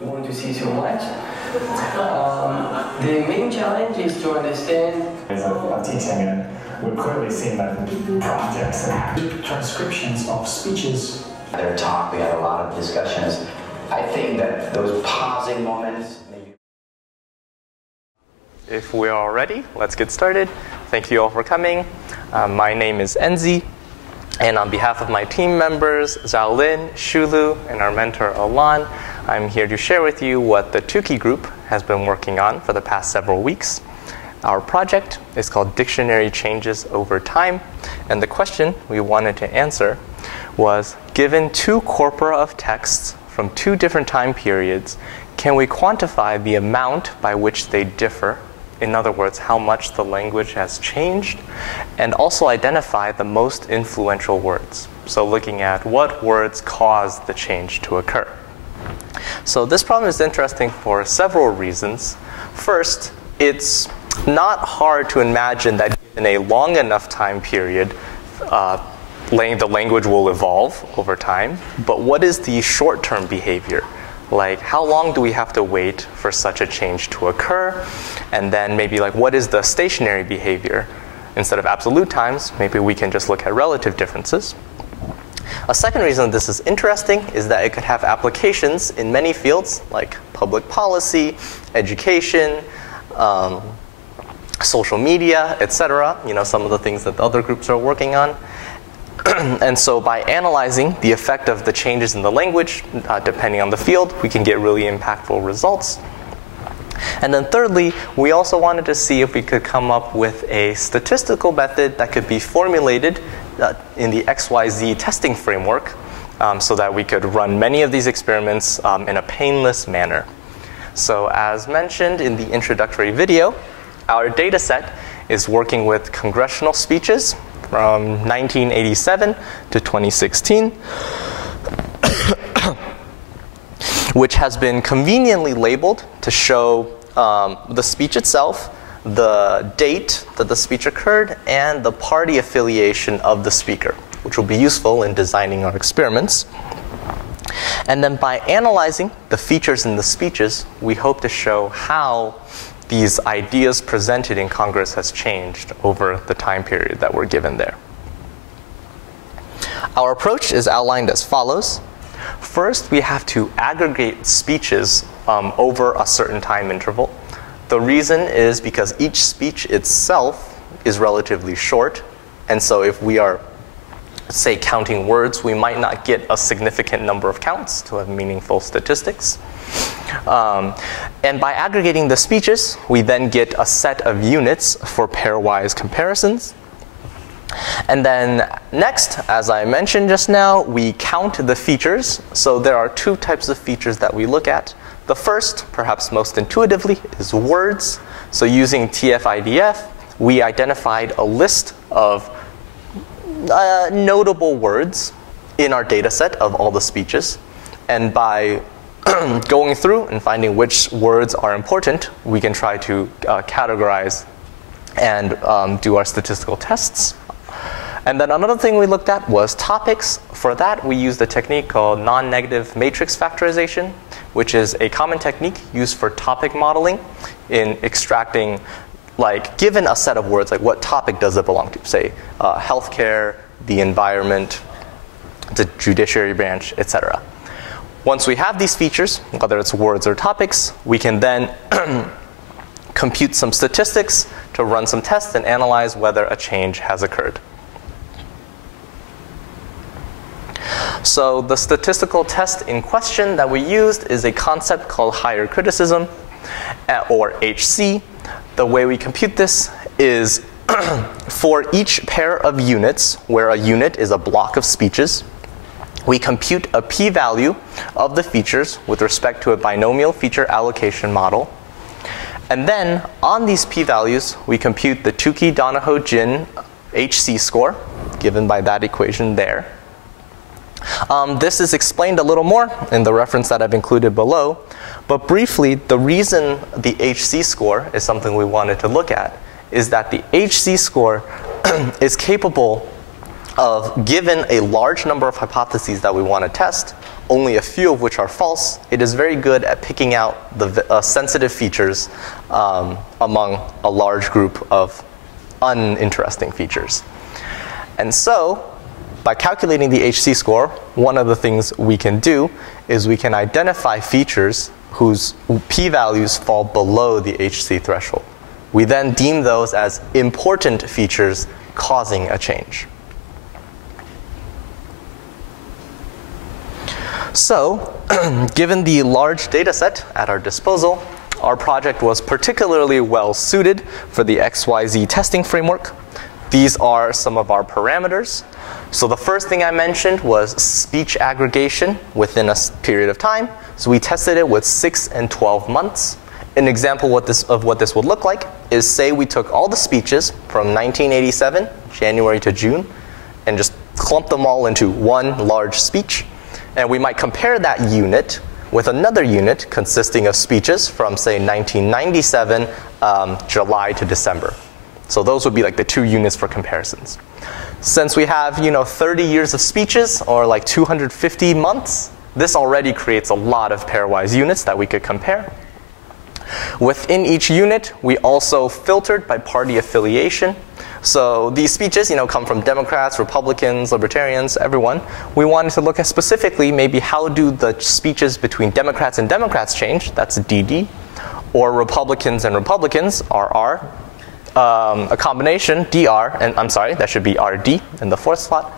we want to see so much. The main challenge is to understand. Of teaching it, we've clearly seen that projects and transcriptions of speeches. Their talk, we had a lot of discussions. I think that those pausing moments. If we are ready, let's get started. Thank you all for coming. My name is Enzi, and on behalf of my team members, Xiaolin, Shulu, and our mentor, Alan, I'm here to share with you what the Tukey group has been working on for the past several weeks. Our project is called Dictionary Changes Over Time, and the question we wanted to answer was, given two corpora of texts from two different time periods, can we quantify the amount by which they differ? In other words, how much the language has changed, and also identify the most influential words. So looking at what words caused the change to occur. So this problem is interesting for several reasons. First, it's not hard to imagine that in a long enough time period, the language will evolve over time. But what is the short-term behavior? Like, how long do we have to wait for such a change to occur? And then maybe like, what is the stationary behavior? Instead of absolute times, maybe we can just look at relative differences. A second reason this is interesting is that it could have applications in many fields like public policy, education, social media, etc. You know, some of the things that the other groups are working on. And so by analyzing the effect of the changes in the language, depending on the field, we can get really impactful results. And then thirdly, we also wanted to see if we could come up with a statistical method that could be formulated in the XYZ testing framework so that we could run many of these experiments in a painless manner. So as mentioned in the introductory video, our data set is working with congressional speeches from 1987 to 2016, which has been conveniently labeled to show the speech itself, the date that the speech occurred, and the party affiliation of the speaker, which will be useful in designing our experiments. And then by analyzing the features in the speeches, we hope to show how these ideas presented in Congress has changed over the time period that we're given there. Our approach is outlined as follows. First, we have to aggregate speeches over a certain time interval. The reason is because each speech itself is relatively short, and so if we are, say, counting words, we might not get a significant number of counts to have meaningful statistics. And by aggregating the speeches, we then get a set of units for pairwise comparisons. And then next, as I mentioned just now, we count the features. So there are two types of features that we look at. The first, perhaps most intuitively, is words. So using TF-IDF, we identified a list of notable words in our data set of all the speeches. And by going through and finding which words are important, we can try to categorize and do our statistical tests. And then another thing we looked at was topics. For that, we used a technique called non-negative matrix factorization, which is a common technique used for topic modeling in extracting, like, given a set of words, like what topic does it belong to? Say, healthcare, the environment, the judiciary branch, etc. Once we have these features, whether it's words or topics, we can then compute some statistics to run some tests and analyze whether a change has occurred. So the statistical test in question that we used is a concept called higher criticism, or HC. The way we compute this is for each pair of units, where a unit is a block of speeches, we compute a p-value of the features with respect to a binomial feature allocation model. And then on these p-values, we compute the Tukey-Donahoe-Jin HC score, given by that equation there. This is explained a little more in the reference that I've included below. But briefly, the reason the HC score is something we wanted to look at is that the HC score is capable of given a large number of hypotheses that we want to test, only a few of which are false, it is very good at picking out the sensitive features among a large group of uninteresting features. And so, by calculating the HC score, one of the things we can do is we can identify features whose p-values fall below the HC threshold. We then deem those as important features causing a change. So, given the large data set at our disposal, our project was particularly well suited for the XYZ testing framework. These are some of our parameters. So the first thing I mentioned was speech aggregation within a period of time. So we tested it with 6 and 12 months. An example of what this would look like is, say we took all the speeches from 1987, January to June, and just clumped them all into one large speech. And we might compare that unit with another unit consisting of speeches from, say, 1997, July to December. So those would be like the two units for comparisons. Since we have, 30 years of speeches, or like 250 months, this already creates a lot of pairwise units that we could compare. Within each unit, we also filtered by party affiliation. So these speeches, come from Democrats, Republicans, Libertarians, everyone. We wanted to look at specifically maybe how do the speeches between Democrats and Democrats change, that's DD, or Republicans and Republicans, RR, a combination, DR, and I'm sorry, that should be RD in the fourth slot.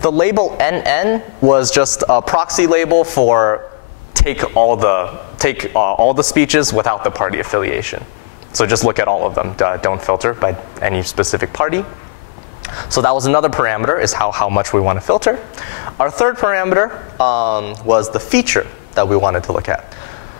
The label NN was just a proxy label for take all the speeches without the party affiliation. So just look at all of them, don't filter by any specific party. So that was another parameter, is how much we want to filter. Our third parameter was the feature that we wanted to look at.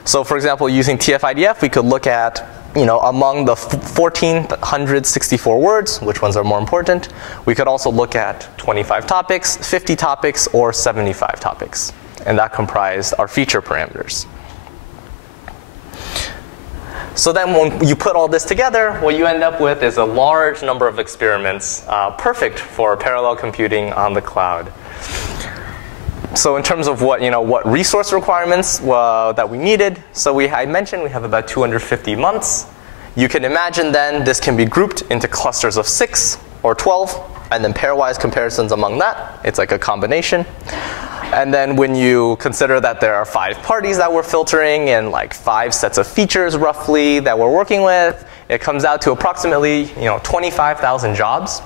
So for example, using TF-IDF, we could look at, among the 1,464 words, which ones are more important. We could also look at 25 topics, 50 topics, or 75 topics. And that comprised our feature parameters. So then when you put all this together, what you end up with is a large number of experiments, perfect for parallel computing on the cloud. So in terms of what resource requirements that we needed, so I mentioned we have about 250 months. You can imagine then this can be grouped into clusters of 6 or 12, and then pairwise comparisons among that. It's like a combination. And then when you consider that there are 5 parties that we're filtering and like 5 sets of features roughly that we're working with, it comes out to approximately 25,000 jobs.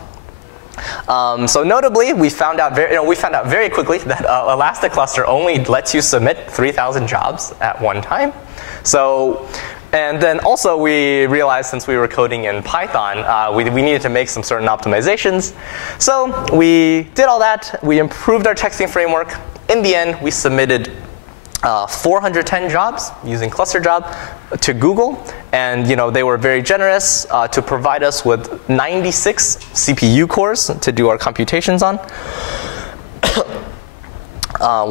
So notably, we found out very quickly that Elastic Cluster only lets you submit 3,000 jobs at one time. So, and then also we realized, since we were coding in Python, we needed to make some certain optimizations. So we did all that. We improved our texting framework. In the end, we submitted 410 jobs using ClusterJob to Google, and they were very generous to provide us with 96 CPU cores to do our computations on,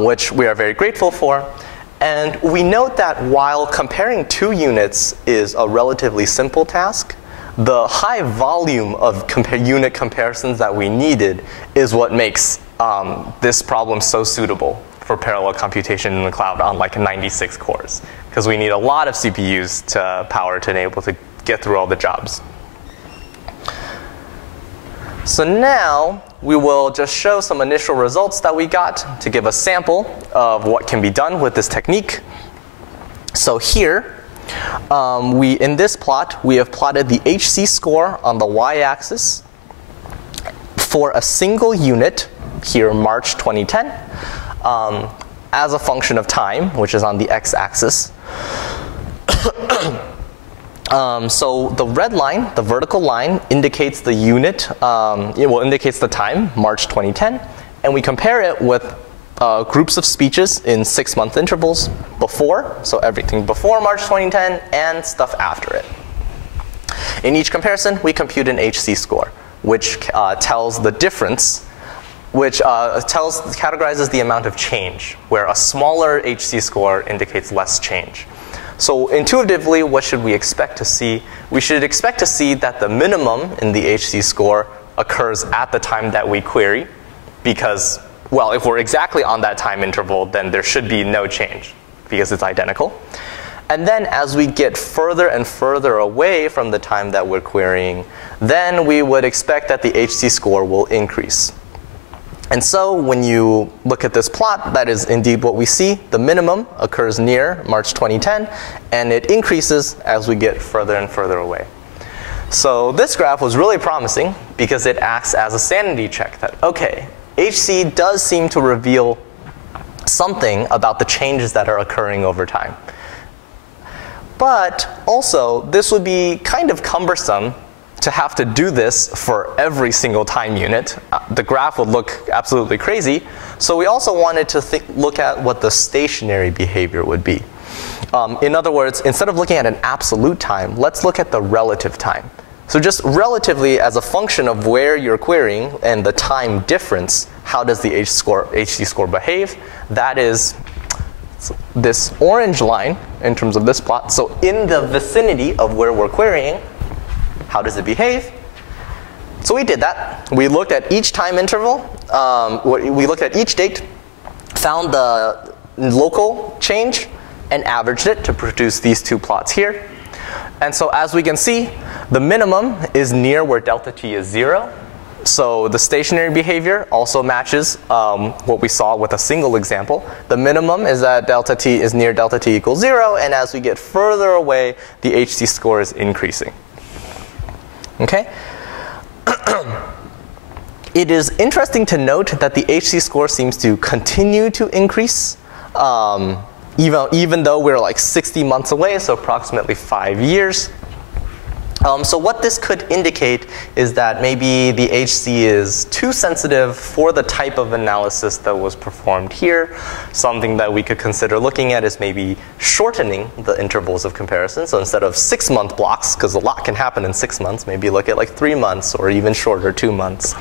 which we are very grateful for. And we note that while comparing 2 units is a relatively simple task, the high volume of unit comparisons that we needed is what makes this problem so suitable for parallel computation in the cloud on like 96 cores, because we need a lot of CPUs to power to enable to get through all the jobs. So now we will just show some initial results that we got to give a sample of what can be done with this technique. So here, in this plot, we have plotted the HC score on the y-axis for a single unit, here March 2010, as a function of time, which is on the x-axis. So the red line, the vertical line, indicates the unit, indicates the time, March 2010, and we compare it with groups of speeches in 6-month intervals before, so everything before March 2010 and stuff after it. In each comparison, we compute an HC score, which tells the difference, which categorizes the amount of change, where a smaller HC score indicates less change. So intuitively, what should we expect to see? We should expect to see that the minimum in the HC score occurs at the time that we query, because, well, if we're exactly on that time interval, then there should be no change because it's identical. And then as we get further and further away from the time that we're querying, then we would expect that the HC score will increase. And so when you look at this plot, that is indeed what we see. The minimum occurs near March 2010, and it increases as we get further and further away. So this graph was really promising because it acts as a sanity check that, okay, HC does seem to reveal something about the changes that are occurring over time. But also, this would be kind of cumbersome to have to do this for every single time unit. The graph would look absolutely crazy. So we also wanted to look at what the stationary behavior would be. In other words, instead of looking at an absolute time, let's look at the relative time. So just relatively, as a function of where you're querying and the time difference, how does the HC score behave? That is this orange line in terms of this plot. So in the vicinity of where we're querying, how does it behave? So we did that. We looked at each time interval. We looked at each date, found the local change, and averaged it to produce these two plots here. And so as we can see, the minimum is near where delta t is 0. So the stationary behavior also matches what we saw with a single example. The minimum is that delta t is near delta t equals 0, and as we get further away, the HC score is increasing. Okay? It is interesting to note that the HC score seems to continue to increase, even though we're like 60 months away, so approximately 5 years. So what this could indicate is that maybe the HC is too sensitive for the type of analysis that was performed here. Something that we could consider looking at is maybe shortening the intervals of comparison. So instead of 6-month blocks, because a lot can happen in 6 months, maybe look at like 3 months or even shorter, 2 months.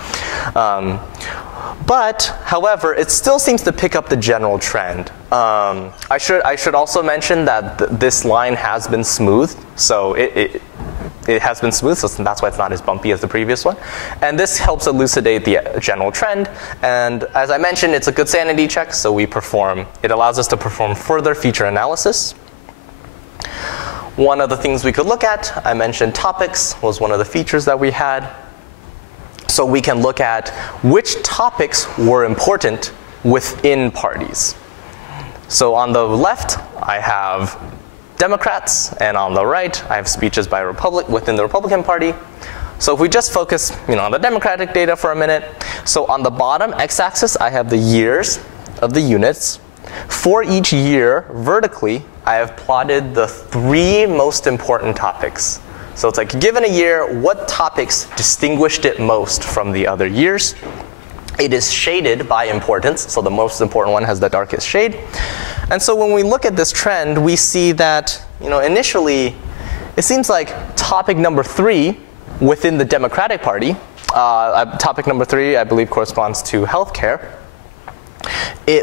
But, however, it still seems to pick up the general trend. I should also mention that this line has been smoothed. So it has been smooth, so that's why it's not as bumpy as the previous one. And this helps elucidate the general trend. And as I mentioned, it's a good sanity check, so it allows us to perform further feature analysis. One of the things we could look at, I mentioned topics was one of the features that we had. So we can look at which topics were important within parties. So on the left, I have Democrats, and on the right, I have speeches by within the Republican Party. So if we just focus, on the Democratic data for a minute. So on the bottom x-axis, I have the years of the units. For each year, vertically, I have plotted the 3 most important topics. So it's like, given a year, what topics distinguished it most from the other years? It is shaded by importance, so the most important one has the darkest shade. And so when we look at this trend, we see that, initially, it seems like topic number 3 within the Democratic Party, topic number 3, I believe, corresponds to healthcare.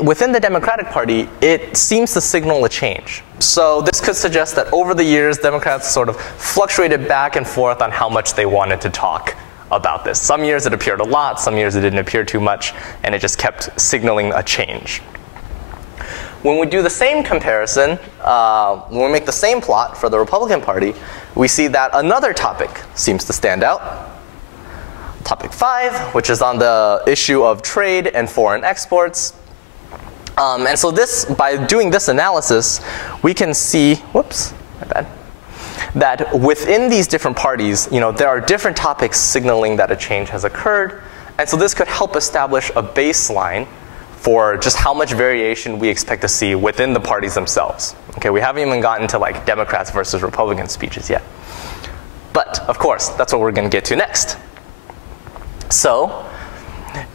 Within the Democratic Party, it seems to signal a change. So this could suggest that over the years, Democrats sort of fluctuated back and forth on how much they wanted to talk about this. Some years it appeared a lot, some years it didn't appear too much, and it just kept signaling a change. When we do the same comparison, when we make the same plot for the Republican Party, we see that another topic seems to stand out. Topic 5, which is on the issue of trade and foreign exports. And so by doing this analysis, we can see, that within these different parties, there are different topics signaling that a change has occurred. And so this could help establish a baseline for just how much variation we expect to see within the parties themselves. Okay, we haven't even gotten to like Democrats versus Republican speeches yet. But, of course, that's what we're going to get to next. So,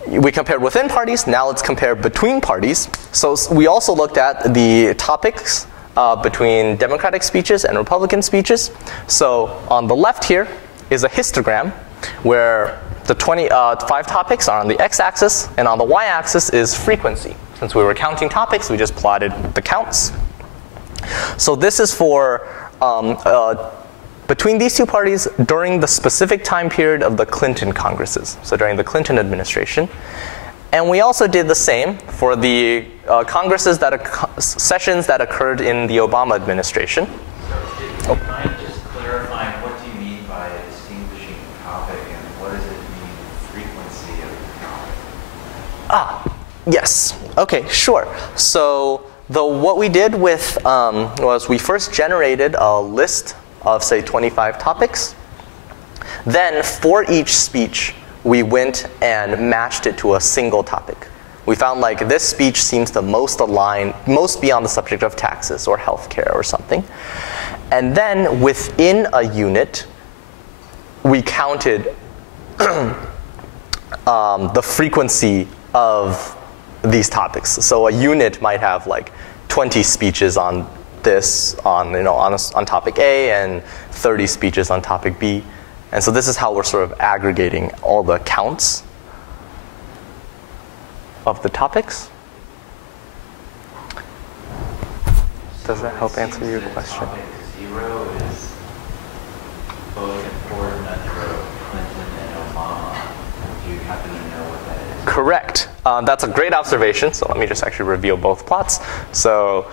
we compared within parties, now let's compare between parties. So we also looked at the topics between Democratic speeches and Republican speeches. So on the left here is a histogram where the 5 topics are on the x-axis, and on the y-axis is frequency. Since we were counting topics, we just plotted the counts. So this is for between these two parties during the specific time period of the Clinton Congresses, so during the Clinton administration. And we also did the same for the sessions that occurred in the Obama administration. So, do you mind just clarifying what do you mean by a distinguishing topic, and what does it mean frequency of the topic? Yes. Okay, sure. So what we did with was we first generated a list of, say, 25 topics. Then for each speech, we went and matched it to a single topic. We found like this speech seems to most be on the subject of taxes or healthcare or something. And then within a unit, we counted the frequency of these topics. So a unit might have like 20 speeches on this, on topic A, and 30 speeches on topic B. And so this is how we're sort of aggregating all the counts of the topics. Does that help answer your question? Topic 0 is both important under Clinton and Obama. Do you happen to know what that is? Correct. That's a great observation. So let me just actually reveal both plots. So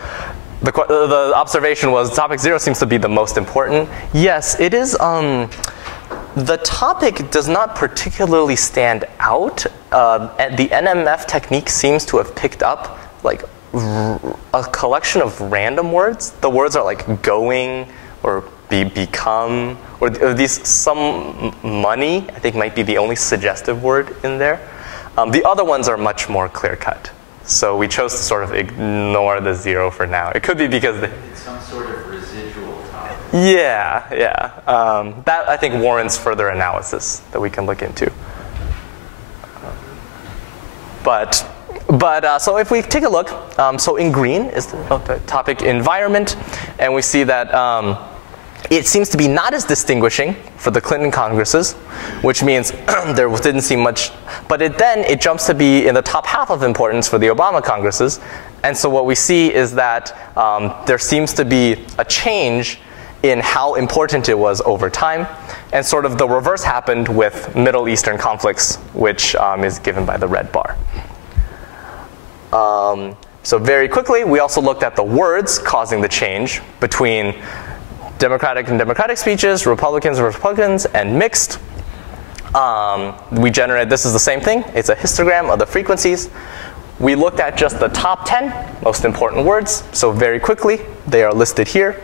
the observation was topic 0 seems to be the most important. Yes, it is. The topic does not particularly stand out. The NMF technique seems to have picked up like a collection of random words. The words are like going or become, or these some money, I think might be the only suggestive word in there. The other ones are much more clear-cut. So we chose to sort of ignore the 0 for now. It could be because It's some sort of residual topic. Yeah. That I think warrants further analysis that we can look into. But so if we take a look, so in green is the topic environment, and we see that it seems to be not as distinguishing for the Clinton Congresses, which means there didn't seem much, but then it jumps to be in the top half of importance for the Obama Congresses. And so what we see is that there seems to be a change in how important it was over time. And sort of the reverse happened with Middle Eastern conflicts, which is given by the red bar. So very quickly, we also looked at the words causing the change between Democratic and Democratic speeches, Republicans and Republicans, and mixed. We generated, this is the same thing. It's a histogram of the frequencies. We looked at just the top 10 most important words. So very quickly, they are listed here.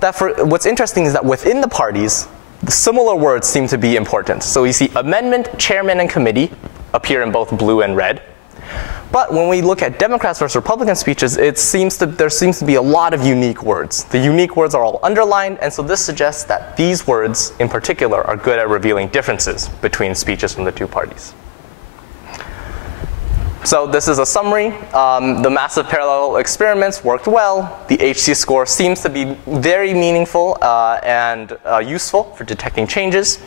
What's interesting is that within the parties, the similar words seem to be important. So we see amendment, chairman, and committee appear in both blue and red. But when we look at Democrats versus Republican speeches, there seems to be a lot of unique words. The unique words are all underlined, and so this suggests that these words in particular are good at revealing differences between speeches from the two parties. So this is a summary. The massive parallel experiments worked well. The HC score seems to be very meaningful and useful for detecting changes.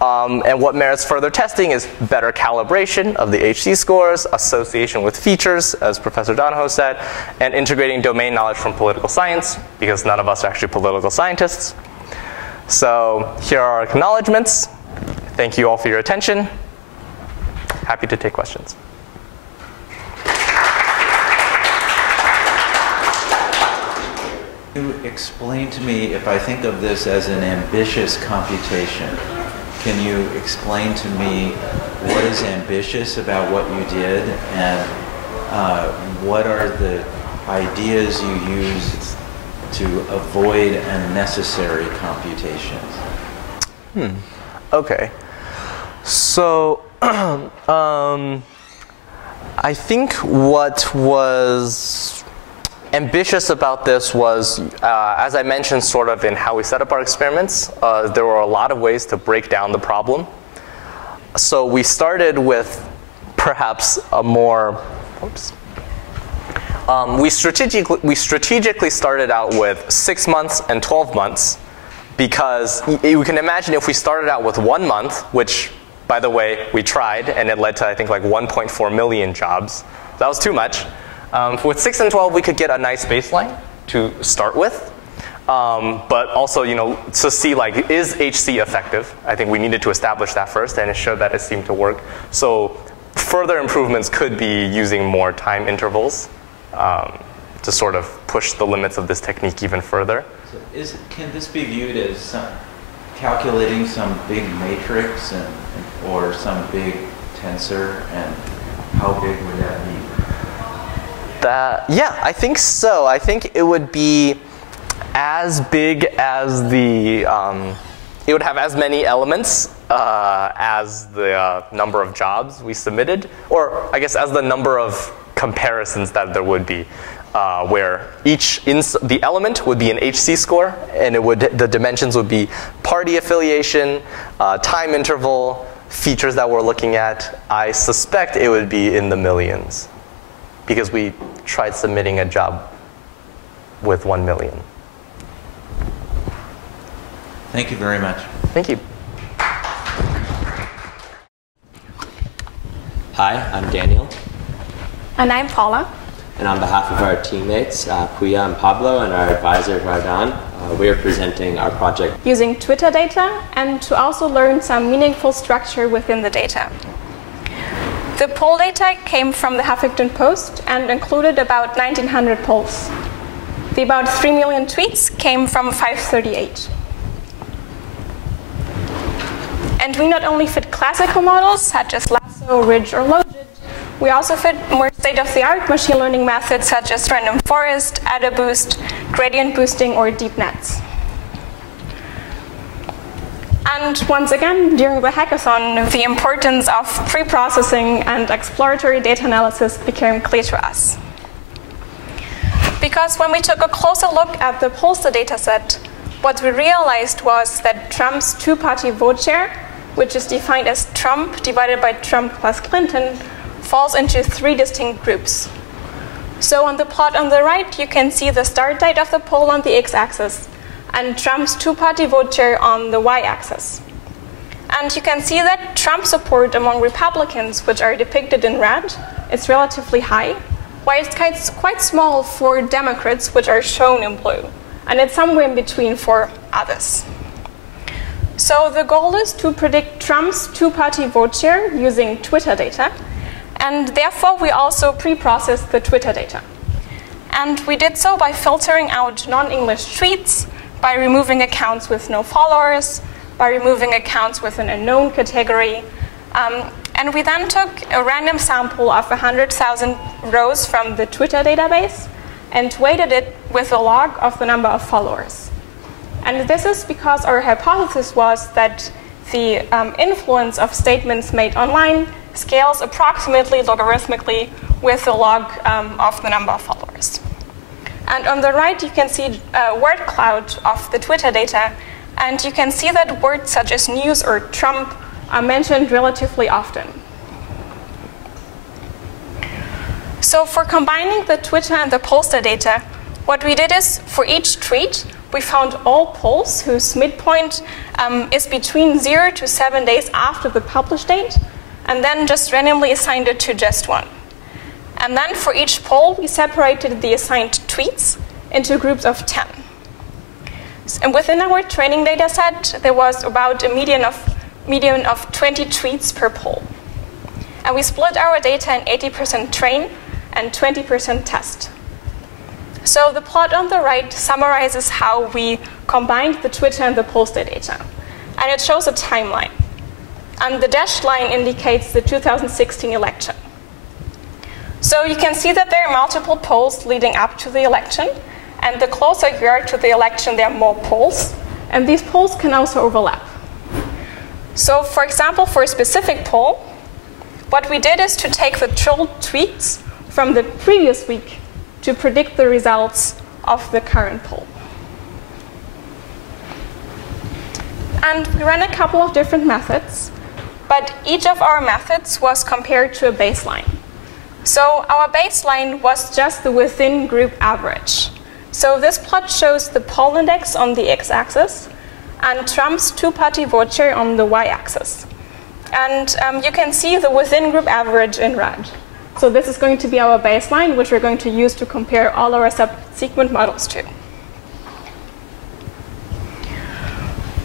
And what merits further testing is better calibration of the HC scores, association with features, as Professor Donahoe said, and integrating domain knowledge from political science, because none of us are actually political scientists. So here are our acknowledgements. Thank you all for your attention. Happy to take questions. Can you explain to me, if I think of this as an ambitious computation, can you explain to me what is ambitious about what you did, and what are the ideas you used to avoid unnecessary computations? Okay. So I think what was ambitious about this was, as I mentioned sort of in how we set up our experiments, there were a lot of ways to break down the problem. So we started with perhaps a more, we strategically started out with 6 months and 12 months, because you can imagine if we started out with 1 month, which, by the way, we tried, and it led to, I think, like 1.4 million jobs. That was too much. With 6 and 12, we could get a nice baseline to start with. But also, to see, like, is HC effective? I think we needed to establish that first, and it showed that it seemed to work. So further improvements could be using more time intervals to sort of push the limits of this technique even further. So can this be viewed as calculating some big matrix or some big tensor, and how big would that be? Yeah, I think so. I think it would be as big as the, it would have as many elements as the number of jobs we submitted, or I guess as the number of comparisons that there would be, where the element would be an HC score, and the dimensions would be party affiliation, time interval, features that we're looking at. I suspect it would be in the millions, because we tried submitting a job with 1 million. Thank you very much. Thank you. Hi, I'm Daniel. And I'm Paula. And on behalf of our teammates, Puya and Pablo, and our advisor, Vardan, we are presenting our project Using Twitter data, and to also learn some meaningful structure within the data. The poll data came from the Huffington Post and included about 1,900 polls. The about 3 million tweets came from 538. And we not only fit classical models, such as Lasso, Ridge, or Logit, we also fit more state-of-the-art machine learning methods, such as random forest, AdaBoost, gradient boosting, or deep nets. And once again, during the hackathon, the importance of pre-processing and exploratory data analysis became clear to us. Because when we took a closer look at the pollster dataset, what we realized was that Trump's two-party vote share, which is defined as Trump divided by Trump plus Clinton, falls into 3 distinct groups. So on the plot on the right, you can see the start date of the poll on the x-axis, and Trump's two-party vote share on the y-axis. And you can see that Trump support among Republicans, which are depicted in red, is relatively high, while it's quite small for Democrats, which are shown in blue. And it's somewhere in between for others. So the goal is to predict Trump's two-party vote share using Twitter data, and therefore we also pre-processed the Twitter data. And we did so by filtering out non-English tweets, by removing accounts with no followers, by removing accounts with an unknown category. And we then took a random sample of 100,000 rows from the Twitter database and weighted it with a log of the number of followers. And this is because our hypothesis was that the influence of statements made online scales approximately logarithmically with the log of the number of followers. And on the right, you can see a word cloud of the Twitter data, and you can see that words such as news or Trump are mentioned relatively often. So for combining the Twitter and the pollster data, what we did is, for each tweet, we found all polls whose midpoint is between 0 to 7 days after the publish date, and then just randomly assigned it to just one. And then for each poll, we separated the assigned tweets into groups of 10. And within our training data set, there was about a median of 20 tweets per poll. And we split our data in 80% train and 20% test. So the plot on the right summarizes how we combined the Twitter and the pollster data. And it shows a timeline. And the dashed line indicates the 2016 election. So you can see that there are multiple polls leading up to the election, and the closer you are to the election, there are more polls, and these polls can also overlap. So for example, for a specific poll, what we did is to take the trolled tweets from the previous week to predict the results of the current poll. And we ran a couple of different methods, but each of our methods was compared to a baseline. So our baseline was just the within group average. So this plot shows the poll index on the x-axis and Trump's two-party vote share on the y-axis. And you can see the within group average in red. So this is going to be our baseline, which we're going to use to compare all our subsequent models to.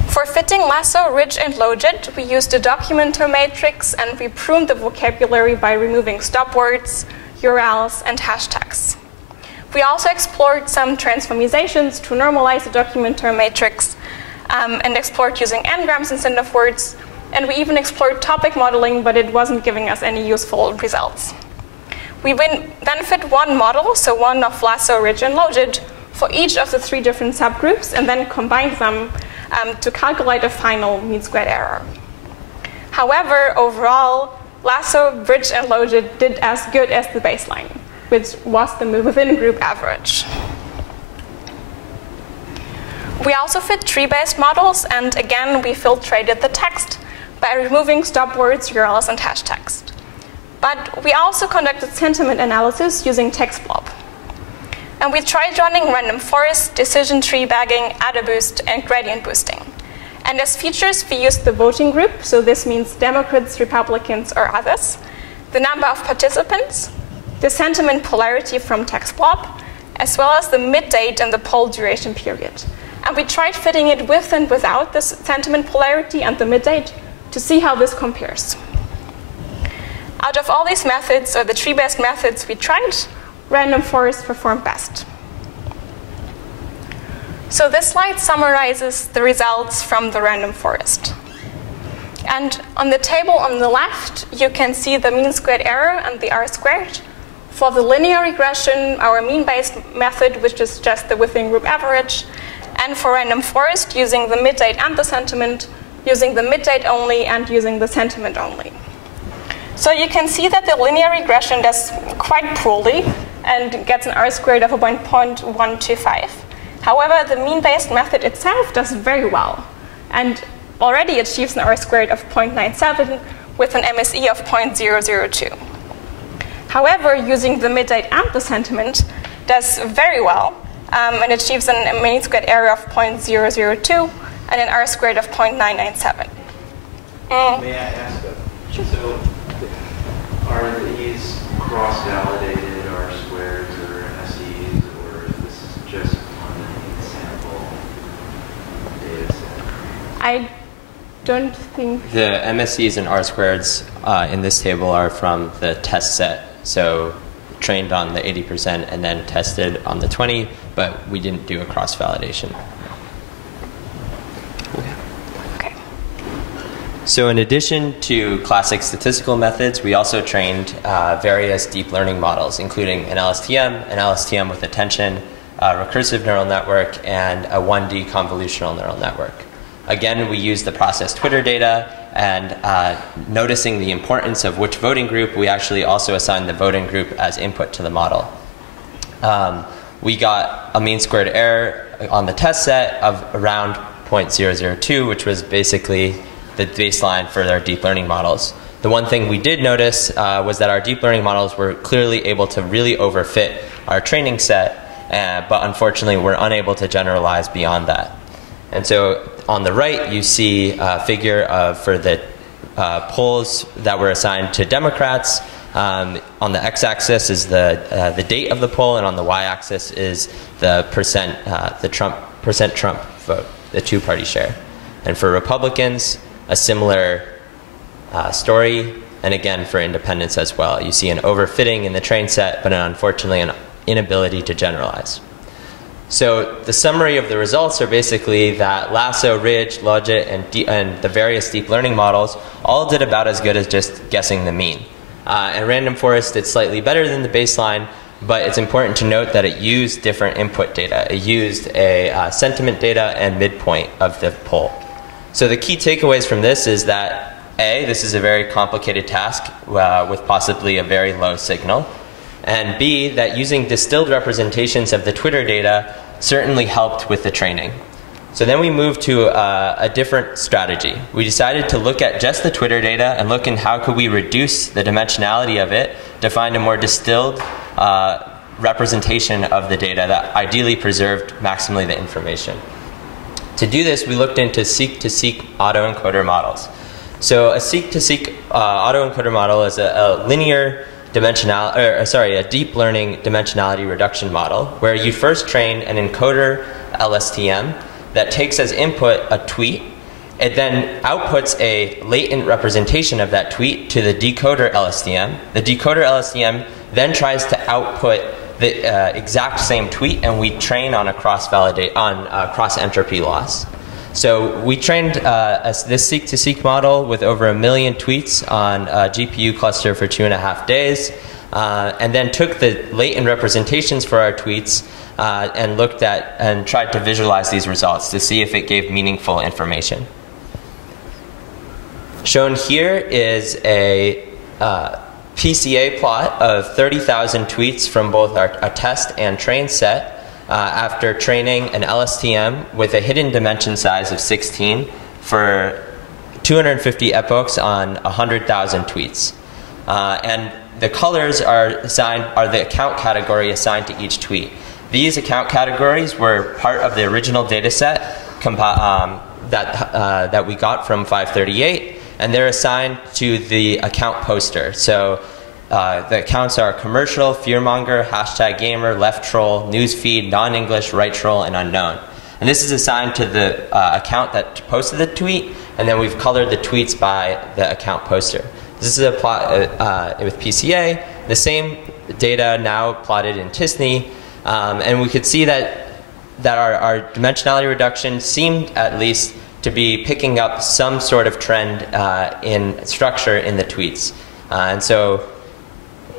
For fitting lasso, ridge, and logit, we used a documenter matrix, and we pruned the vocabulary by removing stop words, URLs, and hashtags. We also explored some transformizations to normalize the documenter matrix, and explored using n-grams instead of words, and we even explored topic modeling, but it wasn't giving us any useful results. We then fit one model, so one of lasso, ridge, and logit, for each of the 3 different subgroups, and then combined them to calculate a final mean squared error. However, overall, lasso, ridge, and logit did as good as the baseline, which was the within group average. We also fit tree-based models, and again, we filtrated the text by removing stop words, URLs, and hashtags. But we also conducted sentiment analysis using TextBlob. And we tried running random forest, decision tree bagging, AdaBoost, and gradient boosting. And as features, we used the voting group, so this means Democrats, Republicans, or others, the number of participants, the sentiment polarity from TextBlob, as well as the mid-date and the poll duration period. And we tried fitting it with and without the sentiment polarity and the mid-date to see how this compares. Out of all these methods, or the tree-based methods we tried, random forest performed best. So this slide summarizes the results from the random forest. And on the table on the left, you can see the mean squared error and the R-squared. For the linear regression, our mean-based method, which is just the within group average, and for random forest, using the mid-date and the sentiment, using the mid-date only and using the sentiment only. So you can see that the linear regression does quite poorly and gets an R-squared of about 0.125. However, the mean-based method itself does very well and already achieves an R-squared of 0.97 with an MSE of 0.002. However, using the mid-date and the sentiment does very well and achieves a mean squared error of 0.002 and an R-squared of 0.997. May I ask, so are these cross-validated R-squareds or SEs, or is this just on an example data set? I don't think... The MSEs and R-squareds in this table are from the test set. So trained on the 80% and then tested on the 20, but we didn't do a cross-validation. Okay. So in addition to classic statistical methods, we also trained various deep learning models, including an LSTM with attention, a recursive neural network, and a 1D convolutional neural network. Again, we used the processed Twitter data, and noticing the importance of which voting group, we actually also assigned the voting group as input to the model. We got a mean squared error on the test set of around 0.002, which was basically the baseline for our deep learning models. The one thing we did notice was that our deep learning models were clearly able to really overfit our training set, but unfortunately we're unable to generalize beyond that. And so on the right, you see a figure for the polls that were assigned to Democrats. On the x-axis is the date of the poll, and on the y-axis is the percent Trump vote, the two-party share. And for Republicans, a similar story, and again for independents as well. You see an overfitting in the train set, but unfortunately an inability to generalize. So the summary of the results are basically that Lasso, Ridge, Logit, and the various deep learning models all did about as good as just guessing the mean. And Random Forest did slightly better than the baseline, but it's important to note that it used different input data. It used a sentiment data and midpoint of the poll. So the key takeaways from this is that A, this is a very complicated task with possibly a very low signal. And B, that using distilled representations of the Twitter data certainly helped with the training. So then we moved to a different strategy. We decided to look at just the Twitter data and look in how could we reduce the dimensionality of it to find a more distilled representation of the data that ideally preserved maximally the information. To do this, we looked into seek-to-seek autoencoder models. So a seek-to-seek autoencoder model is a linear a deep learning dimensionality reduction model where you first train an encoder LSTM that takes as input a tweet It then outputs a latent representation of that tweet to the decoder LSTM. The decoder LSTM then tries to output the exact same tweet, and we train on a cross entropy loss. So we trained this seek-to-seek model with over 1 million tweets on a GPU cluster for 2.5 days, and then took the latent representations for our tweets and looked at and tried to visualize these results to see if it gave meaningful information. Shown here is a PCA plot of 30,000 tweets from both a test and train set after training an LSTM with a hidden dimension size of 16 for 250 epochs on 100,000 tweets. And the colors are the account category assigned to each tweet. These account categories were part of the original data set that we got from 538, and they're assigned to the account poster. So the accounts are commercial, fearmonger, hashtag gamer, left troll, newsfeed, non-English, right troll, and unknown. And this is assigned to the account that posted the tweet, and then we've colored the tweets by the account poster. This is a plot with PCA, the same data now plotted in Tisney, and we could see that our dimensionality reduction seemed at least to be picking up some sort of trend in structure in the tweets. And so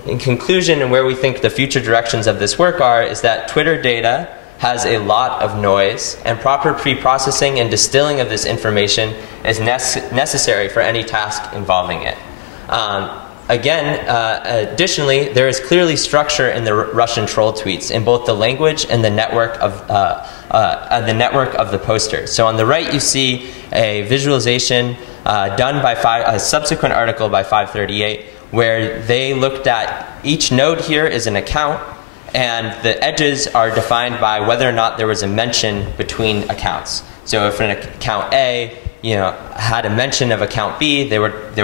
in conclusion, and where we think the future directions of this work are, is that Twitter data has a lot of noise, and proper pre-processing and distilling of this information is necessary for any task involving it. Additionally, there is clearly structure in the Russian troll tweets in both the language and the network of the poster. So on the right, you see a visualization done by a subsequent article by 538, where they looked at each node here is an account, and the edges are defined by whether or not there was a mention between accounts. So if an account A had a mention of account B, there would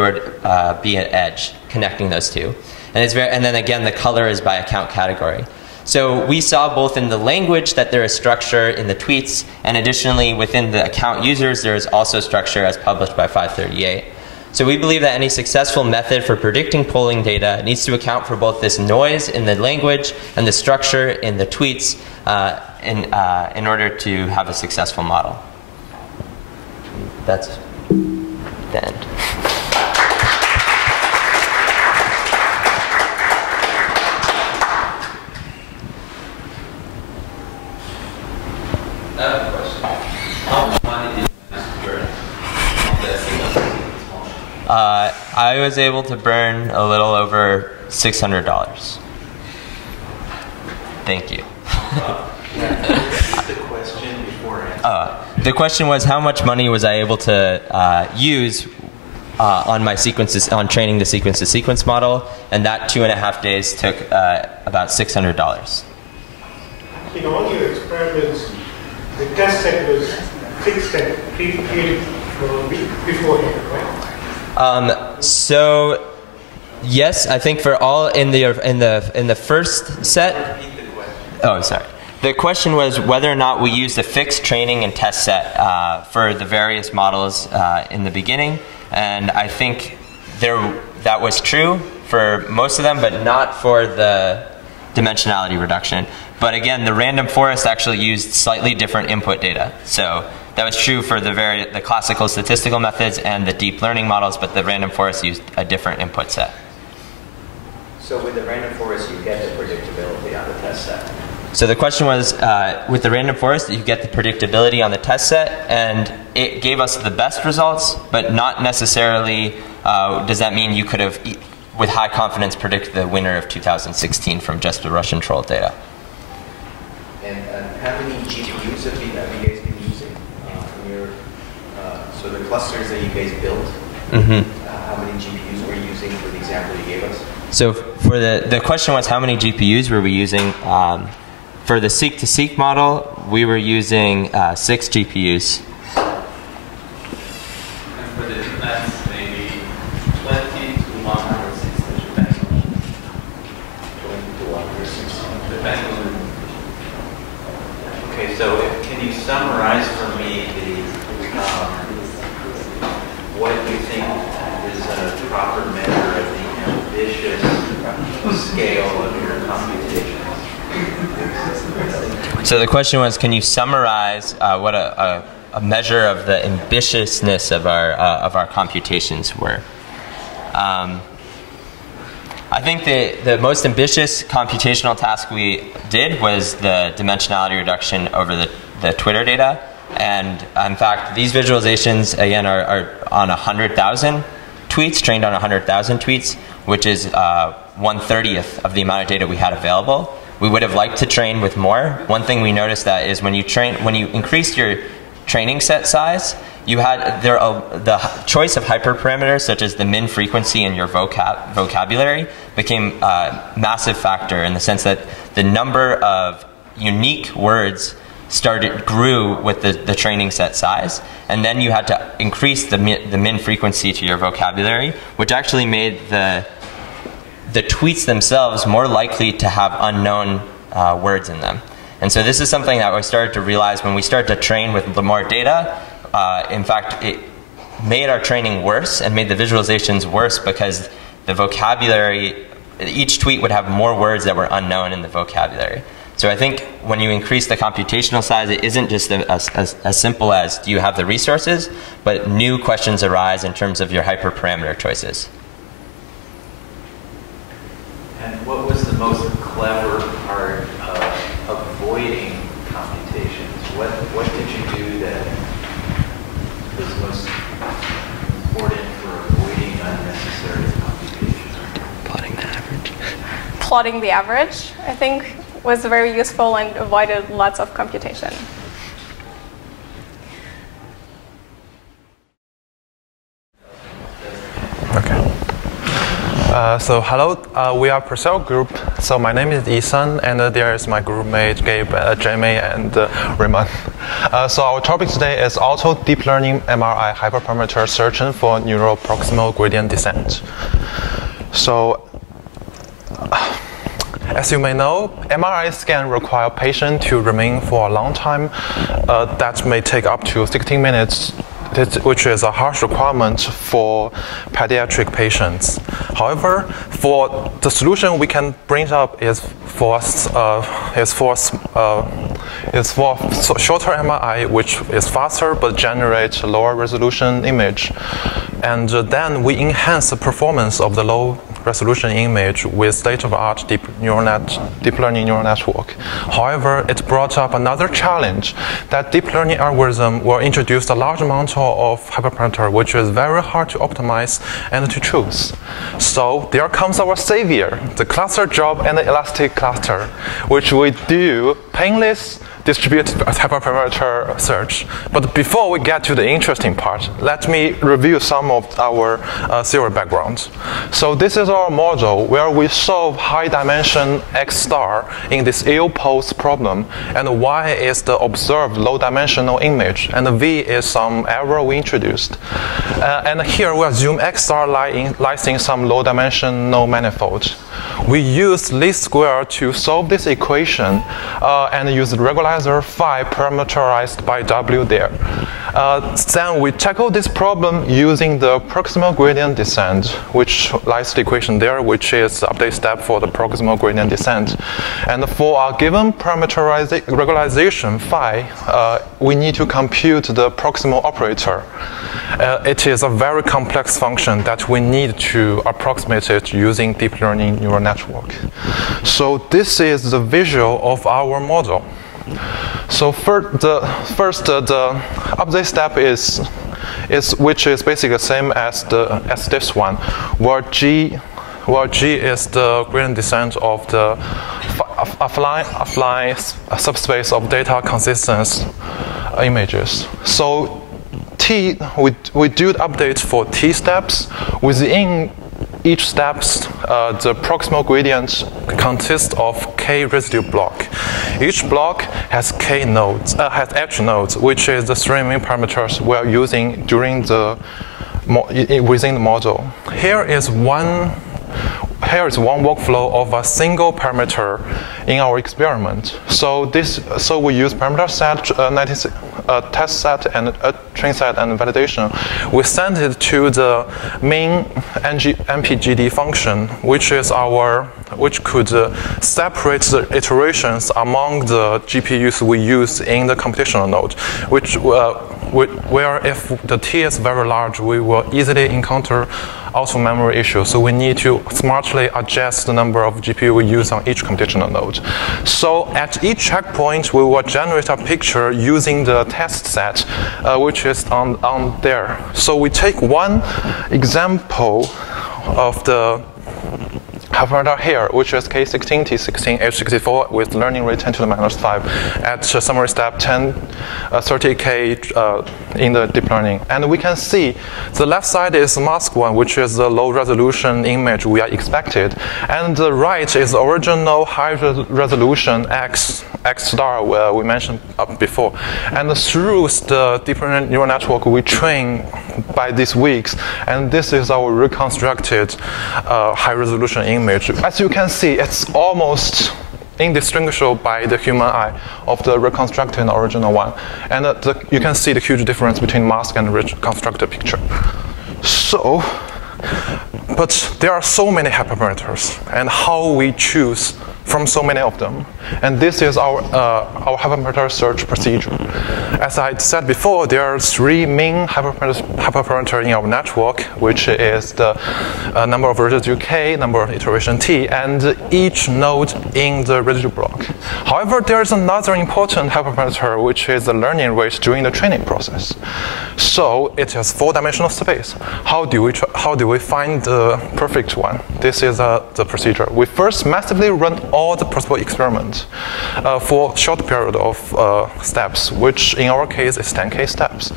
be an edge connecting those two. And then again, the color is by account category. So we saw both in the language that there is structure in the tweets, and additionally within the account users there is also structure as published by 538. So we believe that any successful method for predicting polling data needs to account for both this noise in the language and the structure in the tweets in order to have a successful model. That's the end. I have a question. How much money did you burn on this? I was able to burn a little over $600. Thank you. The question beforehand. The question was, how much money was I able to use on my sequences, on training the sequence-to-sequence model, and that 2.5 days took about $600. In all your experiments, the test set was fixed and created beforehand, right? So yes, I think for all in the first set. Repeat the question. Oh, sorry. The question was whether or not we used a fixed training and test set for the various models in the beginning, and I think that was true for most of them, but not for the dimensionality reduction. But again, the random forest actually used slightly different input data. So that was true for the classical statistical methods and the deep learning models, but the random forest used a different input set. So with the random forest, you get the predictability on the test set. So the question was, with the random forest, you get the predictability on the test set, and it gave us the best results, but not necessarily does that mean you could have, with high confidence, predict the winner of 2016 from just the Russian troll data. And how many GPUs have you guys been using in your, so the clusters that you guys built, how many GPUs were you using for the example you gave us? So for the question was, how many GPUs were we using? For the seek-to-seek model, we were using 6 GPUs. And for the defense, maybe 20 to 160, depends on 20 to 160. depending on. Okay, so can you summarize for me scale of your computations? So the question was, can you summarize what a measure of the ambitiousness of our computations were? I think the most ambitious computational task we did was the dimensionality reduction over the Twitter data. And in fact, these visualizations, again, are on 100,000 tweets, trained on 100,000 tweets, which is 1/30th of the amount of data we had available. We would have liked to train with more. One thing we noticed that is when you increased your training set size, you had the choice of hyperparameters such as the min frequency in your vocabulary became a massive factor in the sense that the number of unique words grew with the training set size, and then you had to increase the min frequency to your vocabulary, which actually made the tweets themselves more likely to have unknown words in them. And so this is something that we started to realize when we started to train with more data. In fact, it made our training worse and made the visualizations worse because the vocabulary, each tweet would have more words that were unknown in the vocabulary. So I think when you increase the computational size, it isn't just as simple as do you have the resources, but new questions arise in terms of your hyperparameter choices. And what was the most clever part of avoiding computations? What did you do that was most important for avoiding unnecessary computations? Plotting the average. Plotting the average, I think, was very useful and avoided lots of computation. Okay. So hello, we are Purcell Group. So my name is Isan, and there is my group mate Gabe, Jamie, and Raymond. So our topic today is auto deep learning MRI hyperparameter searching for neural proximal gradient descent. So, as you may know, MRI scan require patient to remain for a long time. That may take up to 16 minutes, which is a harsh requirement for pediatric patients. However, for the solution we can bring up is for shorter MRI, which is faster but generates lower resolution image, and then we enhance the performance of the low resolution image with state-of-the-art deep learning neural network. However, it brought up another challenge that deep learning algorithm will introduce a large amount of hyperparameter, which is very hard to optimize and to choose. So there comes our savior, the cluster job and the elastic cluster, which we do painless distributed hyperparameter search. But before we get to the interesting part, let me review some of our theory background. So this is our model where we solve high dimension X star in this ill pose problem, and Y is the observed low dimensional image, and V is some error we introduced. And here we assume X star lies in some low dimensional manifold. We use least square to solve this equation and use regularizor phi parameterized by W there. Then we tackle this problem using the proximal gradient descent, which lies the equation there, which is the update step for the proximal gradient descent. And for our given regularization phi, we need to compute the proximal operator. It is a very complex function that we need to approximate it using deep learning neural network. So this is the visual of our model. So first, the update step is which is basically the same as this one, where G is the gradient descent of the offline subspace of data consistence images. So T, we do the update for T steps. Within each steps, the proximal gradient consists of K residue block. Each block has K nodes, has H nodes, which is the three main parameters we are using during within the model. Here here is one workflow of a single parameter in our experiment. So we use parameter set, test set, and train set, and validation. We send it to the main MPGD function, which could separate the iterations among the GPUs we use in the computational node, where if the T is very large, we will easily encounter out-of-memory issues. So we need to smartly adjust the number of GPU we use on each computational node. So at each checkpoint, we will generate a picture using the test set, which is on there. So we take one example of the hyperparameter here, which is K16, T16, H64 with learning rate 10 to the minus 5 at summary step 30K in the deep learning. And we can see the left side is the mask one, which is the low resolution image we are expected. And the right is the original high resolution X star we mentioned before. And through the deep neural network we train by these weeks, and this is our reconstructed high resolution image. As you can see, it's almost indistinguishable by the human eye of the reconstructed original one. And you can see the huge difference between mask and reconstructed picture. So, but there are so many hyperparameters, and how we choose from so many of them. And this is our hyperparameter search procedure. As I said before, there are three main hyperparameters in our network, which is the number of residue k, number of iteration t, and each node in the residue block. However, there is another important hyperparameter, which is the learning rate during the training process. So it is four-dimensional space. How do we find the perfect one? This is the procedure. We first massively run all the possible experiments for short period of steps, which in our case is 10K steps.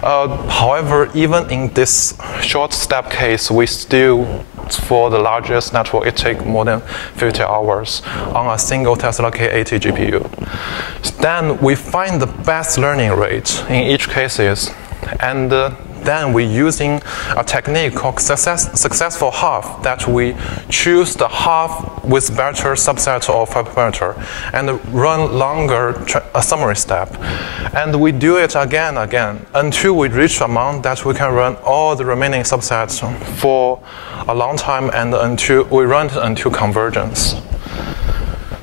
However, even in this short step case, we still, for the largest network, it takes more than 50 hours on a single Tesla K80 GPU. Then we find the best learning rate in each cases, and then we're using a technique called successful half, that we choose the half with better subset of hyperparameter and run longer summary step. And we do it again until we reach the amount that we can run all the remaining subsets for a long time, and until we run it until convergence.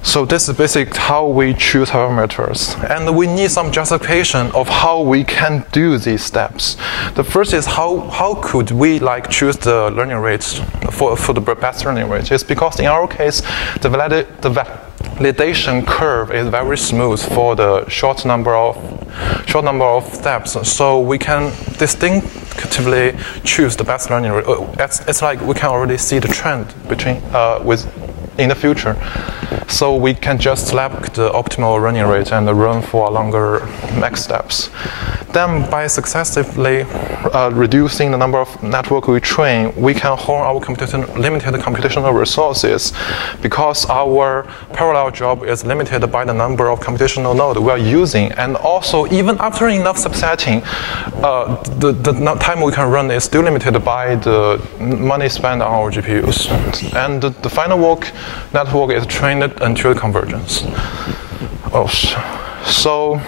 So this is basically how we choose hyperparameters. And we need some justification of how we can do these steps. The first is how could we choose the learning rates for the best learning rate? It's because in our case, the validation curve is very smooth for the short number of steps. So we can distinctively choose the best learning rate. It's like we can already see the trend between in the future. So we can just select the optimal running rate and run for longer max steps. Then by successively reducing the number of network we train, we can hone our limited computational resources, because our parallel job is limited by the number of computational nodes we are using. And also, even after enough subsetting, the time we can run is still limited by the money spent on our GPUs. And the final network is trained until convergence. So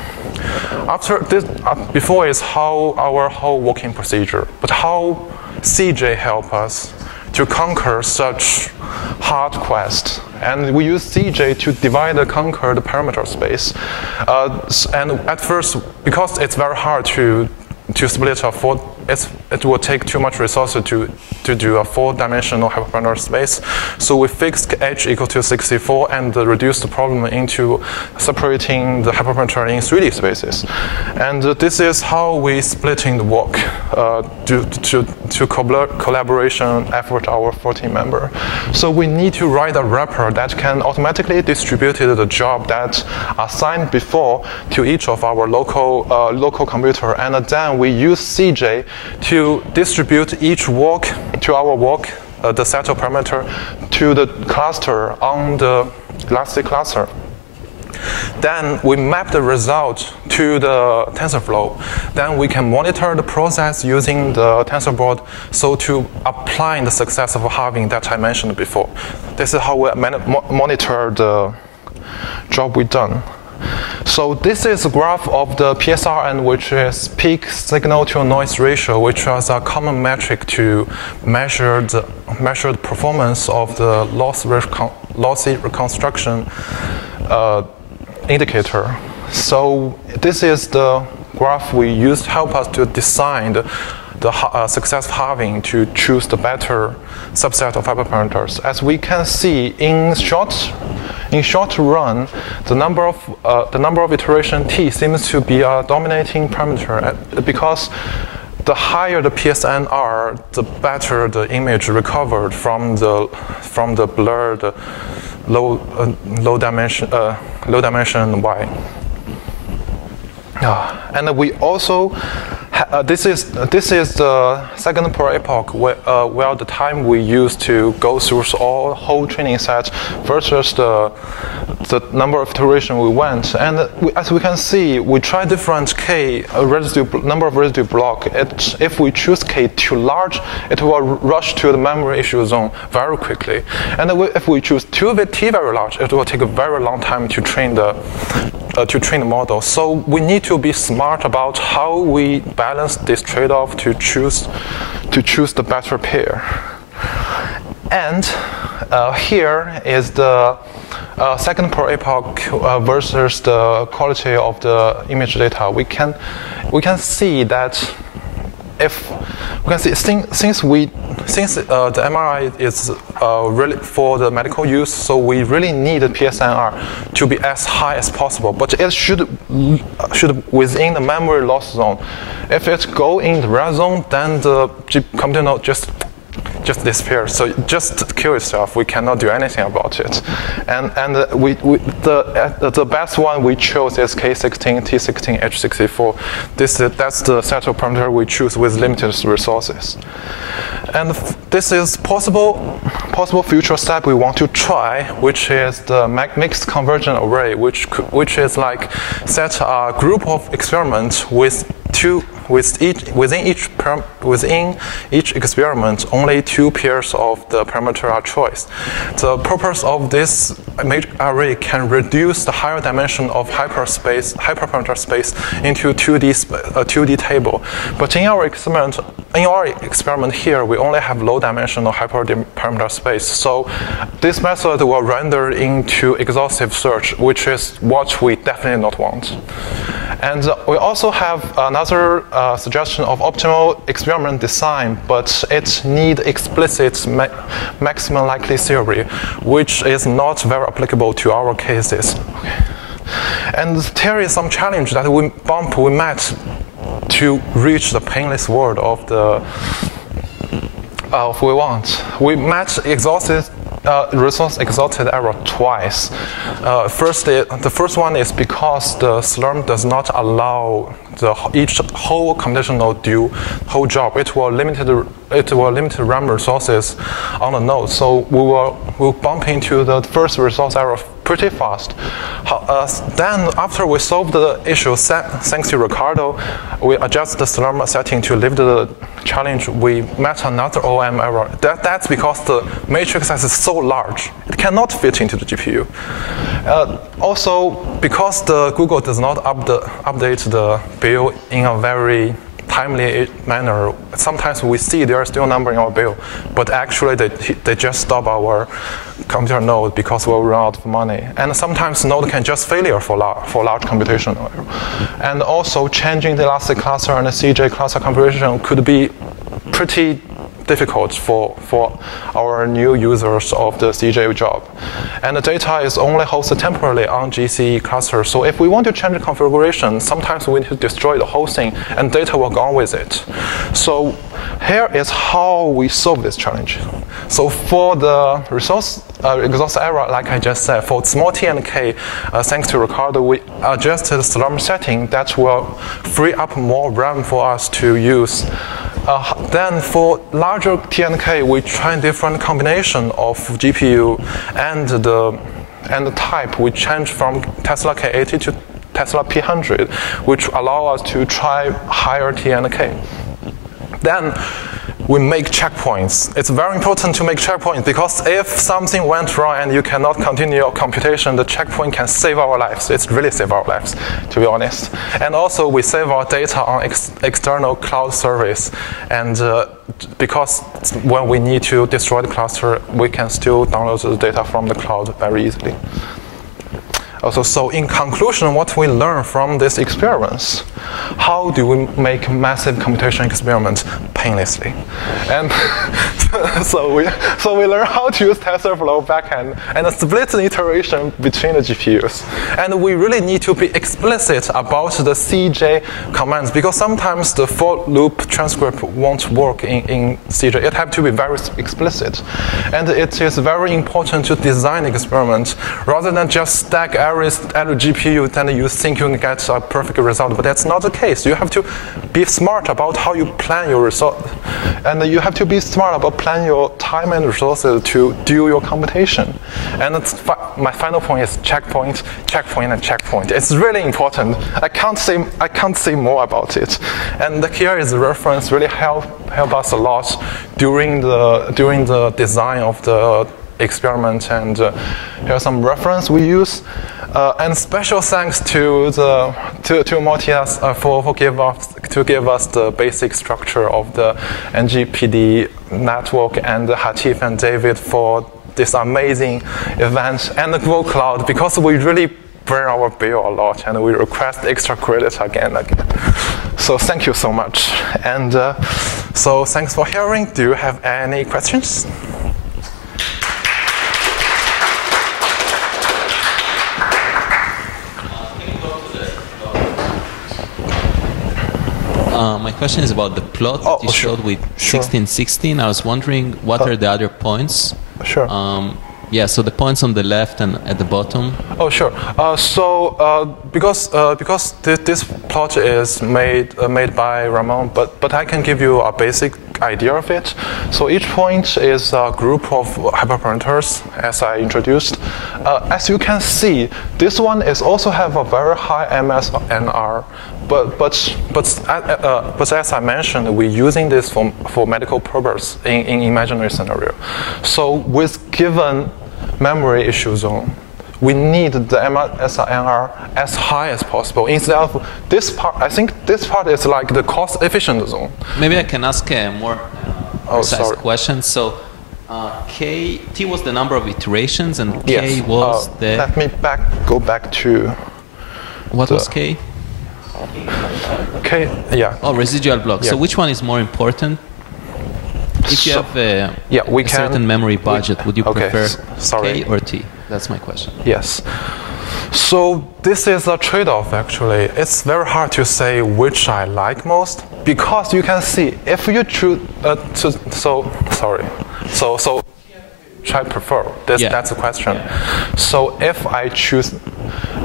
after this, before is how our whole working procedure, but how CJ help us to conquer such hard quest. And we use CJ to divide and conquer the parameter space. And at first, because it's very hard to split a it will take too much resources to do a four-dimensional hyperparameter space. So we fixed h equal to 64 and reduced the problem into separating the hyperparameter in 3D spaces. And this is how we splitting the work to collaboration effort our 14 member. So we need to write a wrapper that can automatically distribute the job that assigned before to each of our local computer, and then we use CJ to distribute each work to our work, the set of parameter, to the cluster on the elastic cluster. Then we map the result to the TensorFlow. Then we can monitor the process using the TensorBoard, so to apply the success of halving that I mentioned before. This is how we monitor the job we've done. So this is a graph of the PSRN, which is peak signal to noise ratio, which is a common metric to measure the performance of the lossy reconstruction indicator. So this is the graph we used to help us to design the success halving to choose the better subset of hyperparameters. As we can see, in short run, the number of iteration t seems to be a dominating parameter because the higher the PSNR, the better the image recovered from the blurred low dimension y. And we also this is the second per epoch where the time we use to go through all whole training set versus the number of iteration we went. And as we can see, we try different number of residue block. If we choose k too large, it will rush to the memory issue zone very quickly. And if we choose t very large, it will take a very long time to train the model. So we need to be smart about how we balance this trade-off to choose the better pair. And here is the second per epoch versus the quality of the image data. We can see that since the MRI is really for the medical use, so we really need the PSNR to be as high as possible. But it should within the memory loss zone. If it go in the red zone, then the computer node just disappears. So just kill itself. We cannot do anything about it. And the best one we chose is K16, T16, H64. That's the set of parameters we choose with limited resources. And this is possible future step we want to try, which is the mixed convergent array, which is like set a group of experiments within each experiment, only two pairs of the parameter are choice. The purpose of this array can reduce the higher dimension of hyperparameter space into 2D table. But in our experiment here, we only have low dimensional hyperparameter space. So this method will render into exhaustive search, which is what we definitely not want. And we also have another suggestion of optimal experiment design, but it needs explicit maximum likely theory, which is not very applicable to our cases. Okay. And there is some challenge that we met to reach the painless world of the we want. We met resource exhausted error twice. The first one is because the Slurm does not allow each whole computational do whole job. It will limit RAM resources on the node. So we'll bump into the first resource error pretty fast. Then after we solved the issue, thanks to Ricardo, we adjust the Slurm setting to lift the challenge. We met another OM error. That's because the matrix size is so large, it cannot fit into the GPU. Also, because the Google does not update the bill in a very timely manner, sometimes we see there are still number in our bill, but actually they just stop our computer node because we'll run out of money. And sometimes node can just failure for large computation. And also changing the elastic cluster and the CJ cluster computation could be pretty difficult for our new users of the CJ job. And the data is only hosted temporarily on GCE cluster. So if we want to change the configuration, sometimes we need to destroy the whole thing and data will go on with it. So here is how we solve this challenge. So for the resource exhaust error, like I just said, for small t and k, thanks to Ricardo, we adjusted the Slurm setting that will free up more RAM for us to use. Then for larger T and K, we try different combination of GPU and and the type, we change from Tesla K80 to Tesla P100, which allow us to try higher T and K. Then we make checkpoints. It's very important to make checkpoints because if something went wrong and you cannot continue your computation, the checkpoint can save our lives. It's really save our lives, to be honest. And also we save our data on external cloud service. And because when we need to destroy the cluster, we can still download the data from the cloud very easily. Also, so in conclusion, what we learn from this experience, how do we make massive computation experiments painlessly? And so we learn how to use TensorFlow backend and a split iteration between the GPUs. And we really need to be explicit about the CJ commands because sometimes the for loop transcript won't work in CJ. It has to be very explicit. And it is very important to design experiments rather than just stack every GPU, then you think you can get a perfect result, but that's not the case. You have to be smart about how you plan your result, and you have to be smart about planning your time and resources to do your computation. And my final point is checkpoint, checkpoint, and checkpoint. It's really important. I can't say more about it. And here is the reference really help us a lot during the design of the experiment, and here's some reference we use. And special thanks to Matthias to give us the basic structure of the NGPD network, and Hatif and David for this amazing event, and the Google Cloud, because we really burn our bill a lot and we request extra credit again. So thank you so much. And so thanks for hearing. Do you have any questions? My question is about the plot that you showed with 1616. I was wondering what are the other points? Sure. Yeah, so the points on the left and at the bottom. Oh, sure. Because this plot is made by Ramon, but I can give you a basic idea of it. So each point is a group of hyperparameters, as I introduced. As you can see, this one is also have a very high MSNR. But as I mentioned, we're using this for medical purpose in imaginary scenario. So with given memory issue zone, we need the MSNR as high as possible. Instead of this part, I think this part is like the cost efficient zone. Maybe I can ask a more precise question. So T was the number of iterations, and K was the... Let me go back to... What was K? K, yeah. Oh, residual blocks. Yeah. So which one is more important? If you have a certain memory budget, would you prefer K or T? That's my question. Yes. So this is a trade-off, actually. It's very hard to say which I like most, because you can see if you choose which I prefer. That's the question. Yeah. So if I choose,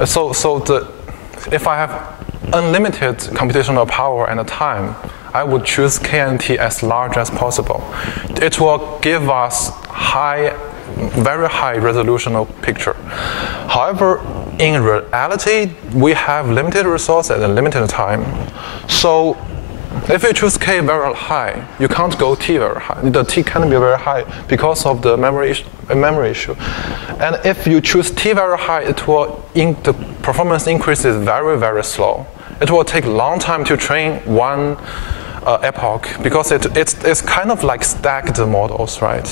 if I have unlimited computational power and time, I would choose K and T as large as possible. It will give us very high resolution picture. However, in reality, we have limited resources and limited time. So if you choose K very high, you can't go T very high. The T can be very high because of the memory issue. And if you choose T very high, the performance increase is very, very slow. It will take a long time to train one epoch, because it's kind of like stacked models, right?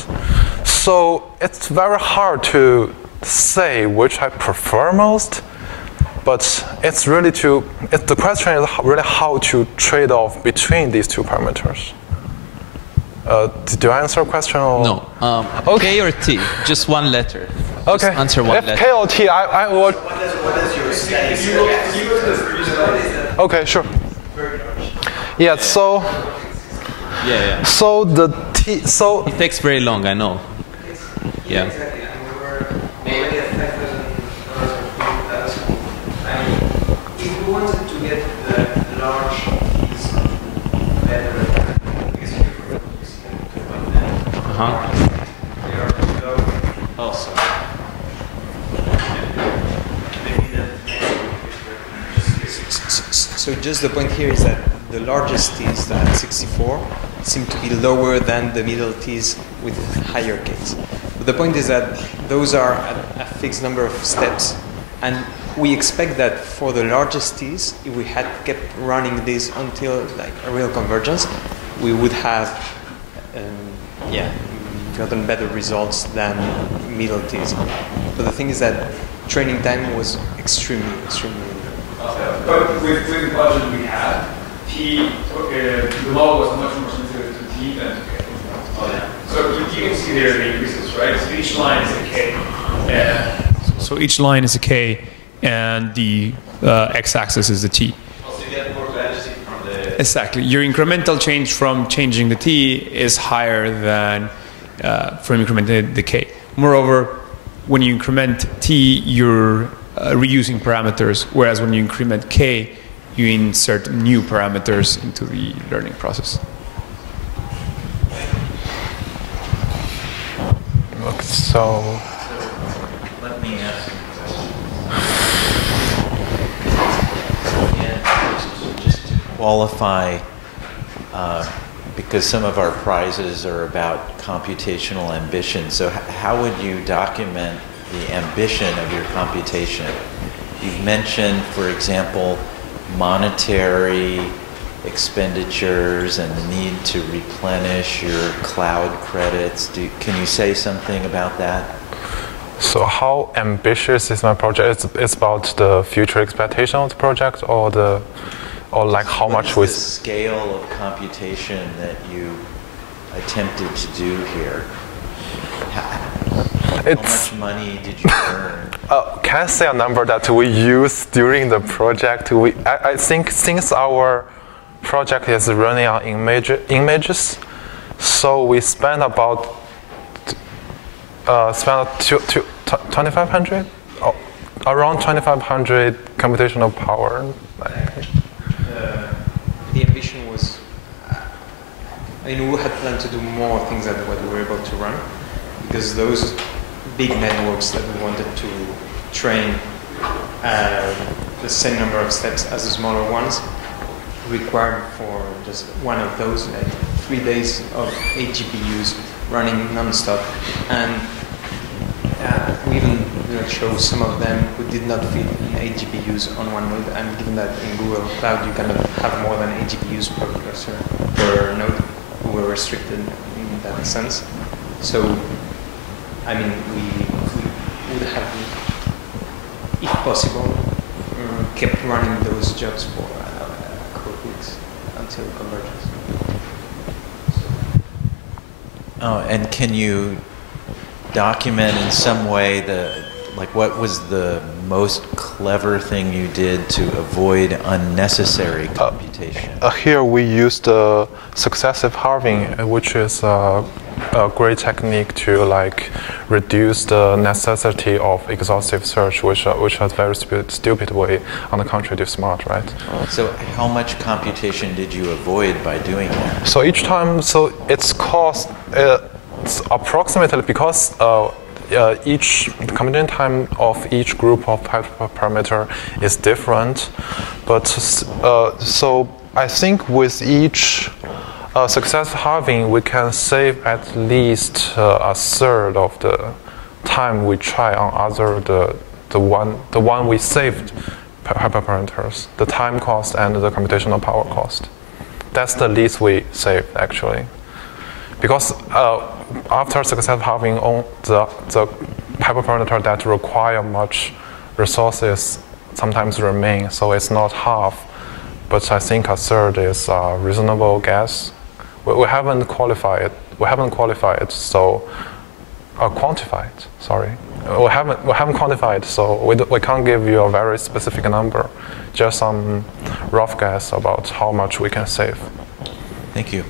So it's very hard to say which I prefer most, but it's really the question is really how to trade off between these two parameters. Did I answer a question? Or? No. Okay. K or T? Just one letter. Okay. Just answer one letter. K or T, I will... What does your status? Okay, sure. Yeah, so... Yeah. So the T... So... It takes very long, I know. Yeah. If we wanted to get the large keys better, because you prefer Oh, sorry. So just the point here is that the largest T's, at 64, seem to be lower than the middle T's with higher Ks. But the point is that those are a fixed number of steps, and we expect that for the largest T's, if we had kept running this until like a real convergence, we would have gotten better results than middle T's. But the thing is that training time was extremely but with the budget we had, T, the law was much more sensitive to T than to K. So you can see there the increases, right? So each line is a K. So each line is a K, and the x-axis is the T. Also, you get more velocity from the... Exactly. Your incremental change from changing the T is higher than from incrementing the K. Moreover, when you increment T, you're reusing parameters, whereas when you increment K, you insert new parameters into the learning process. So let me ask just to qualify, because some of our prizes are about computational ambition. So how would you document the ambition of your computation? You've mentioned, for example, monetary expenditures and the need to replenish your cloud credits. Can you say something about that? So how ambitious is my project? It's about the future expectation of the project, or like how much we... the scale of computation that you attempted to do here? How much money did you earn? Can I say a number that we use during the project? I think since our project is running on images, so we spent about 2,500, around 2,500 computational power. The ambition was, we had planned to do more things than what we were able to run, because those big networks that we wanted to train the same number of steps as the smaller ones required for just one of those, like 3 days of 8 GPUs running non-stop. And we even show some of them who did not fit in 8 GPUs on one node, and given that in Google Cloud you cannot have more than 8 GPUs per cluster per node, we were restricted in that sense. So, I mean, we would have, if possible, kept running those jobs for a couple of weeks until convergence. Oh, and can you document in some way what was the most clever thing you did to avoid unnecessary computation? Here we used successive halving, which is a great technique to reduce the necessity of exhaustive search, which is a very stupid way, on the contrary, to smart, right? So how much computation did you avoid by doing that? So each time, it's cost, it's approximately, because each computing time of each group of parameter is different, but so I think with each successive halving we can save at least a third of the time we try on the one we saved hyperparameters, the time cost and the computational power cost. That's the least we saved actually, because after successive halving, on the hyperparameter that require much resources sometimes remain, so it's not half, but I think a third is a reasonable guess. We haven't quantified it, so we can't give you a very specific number, just some rough guess about how much we can save. Thank you.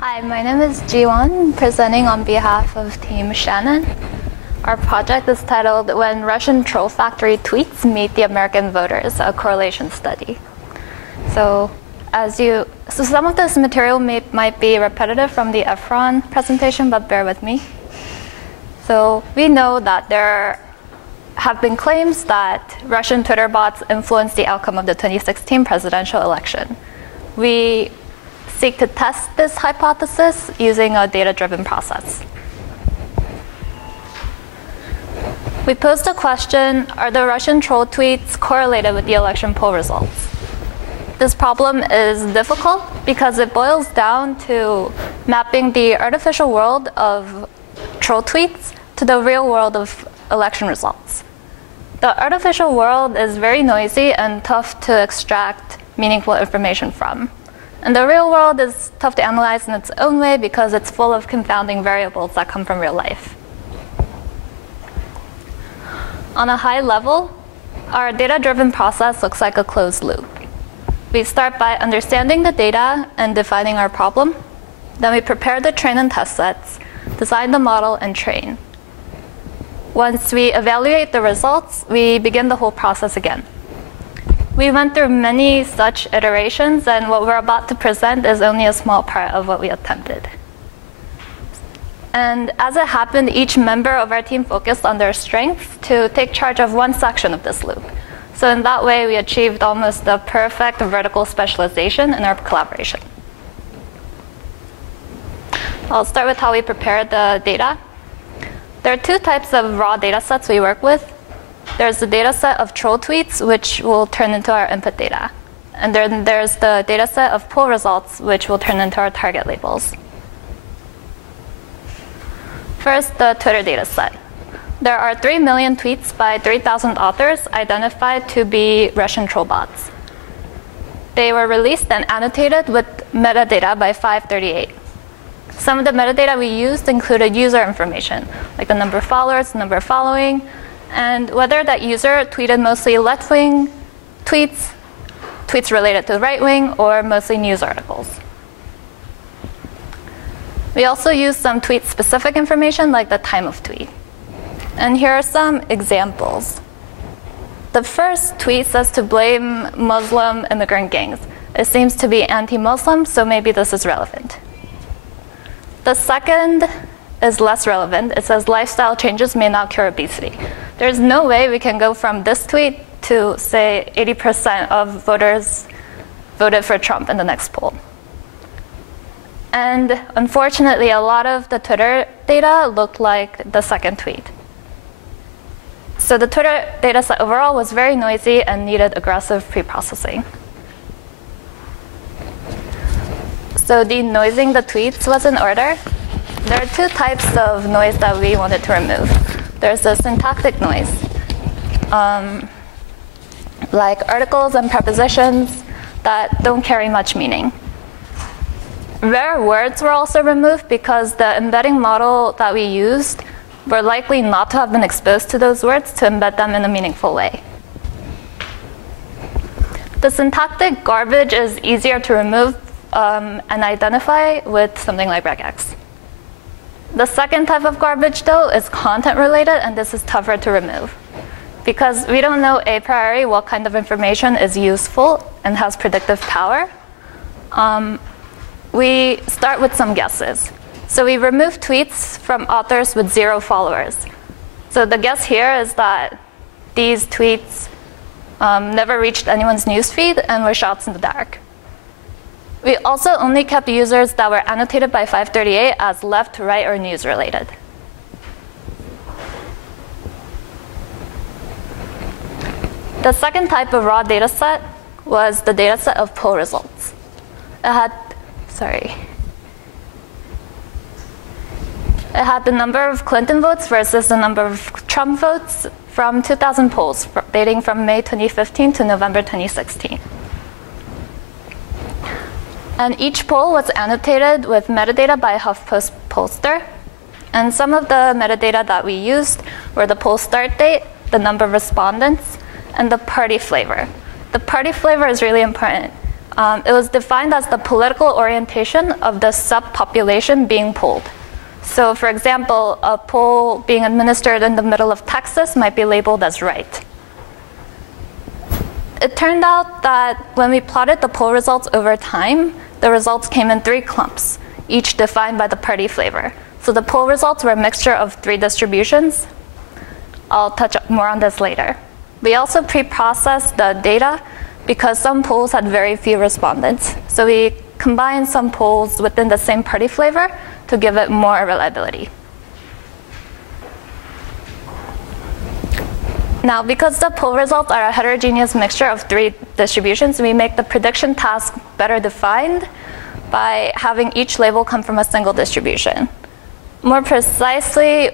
Hi, my name is Jiwon, presenting on behalf of Team Shannon. Our project is titled When Russian Troll Factory Tweets Meet the American Voters, a correlation study. So some of this material might be repetitive from the Efron presentation, but bear with me. So we know that there have been claims that Russian Twitter bots influenced the outcome of the 2016 presidential election. We seek to test this hypothesis using a data-driven process. We posed a question, are the Russian troll tweets correlated with the election poll results? This problem is difficult because it boils down to mapping the artificial world of troll tweets to the real world of election results. The artificial world is very noisy and tough to extract meaningful information from. And the real world is tough to analyze in its own way because it's full of confounding variables that come from real life. On a high level, our data-driven process looks like a closed loop. We start by understanding the data and defining our problem. Then we prepare the train and test sets, design the model, and train. Once we evaluate the results, we begin the whole process again. We went through many such iterations, and what we're about to present is only a small part of what we attempted. And as it happened, each member of our team focused on their strengths to take charge of one section of this loop. So in that way, we achieved almost the perfect vertical specialization in our collaboration. I'll start with how we prepared the data. There are two types of raw data sets we work with. There's the data set of troll tweets, which will turn into our input data. And then there's the data set of poll results, which will turn into our target labels. First, the Twitter data set. There are 3 million tweets by 3,000 authors identified to be Russian troll bots. They were released and annotated with metadata by 538. Some of the metadata we used included user information, like the number of followers, number of following, and whether that user tweeted mostly left-wing tweets, tweets related to right-wing, or mostly news articles. We also used some tweet-specific information, like the time of tweet. And here are some examples. The first tweet says to blame Muslim immigrant gangs. It seems to be anti-Muslim, so maybe this is relevant. The second is less relevant. It says lifestyle changes may not cure obesity. There's no way we can go from this tweet to, say, 80% of voters voted for Trump in the next poll. And unfortunately, a lot of the Twitter data looked like the second tweet. So the Twitter data set overall was very noisy and needed aggressive pre-processing. So denoising the tweets was in order. There are two types of noise that we wanted to remove. There's the syntactic noise, like articles and prepositions that don't carry much meaning. Rare words were also removed because the embedding model that we used were likely not to have been exposed to those words to embed them in a meaningful way. The syntactic garbage is easier to remove and identify with something like regex. The second type of garbage, though, is content related, and this is tougher to remove. Because we don't know a priori what kind of information is useful and has predictive power, we start with some guesses. So we remove tweets from authors with 0 followers. So the guess here is that these tweets never reached anyone's newsfeed and were shots in the dark. We also only kept users that were annotated by 538 as left, right, or news related. The second type of raw data set was the data set of poll results. It had the number of Clinton votes versus the number of Trump votes from 2,000 polls dating from May 2015 to November 2016. And each poll was annotated with metadata by HuffPost pollster. And some of the metadata that we used were the poll start date, the number of respondents, and the party flavor. The party flavor is really important. It was defined as the political orientation of the subpopulation being polled. So for example, a poll being administered in the middle of Texas might be labeled as right. It turned out that when we plotted the poll results over time, the results came in 3 clumps, each defined by the party flavor. So the poll results were a mixture of 3 distributions. I'll touch more on this later. We also pre-processed the data because some polls had very few respondents. So we combined some polls within the same party flavor to give it more reliability. Now, because the poll results are a heterogeneous mixture of 3 distributions, we make the prediction task better defined by having each label come from a single distribution. More precisely,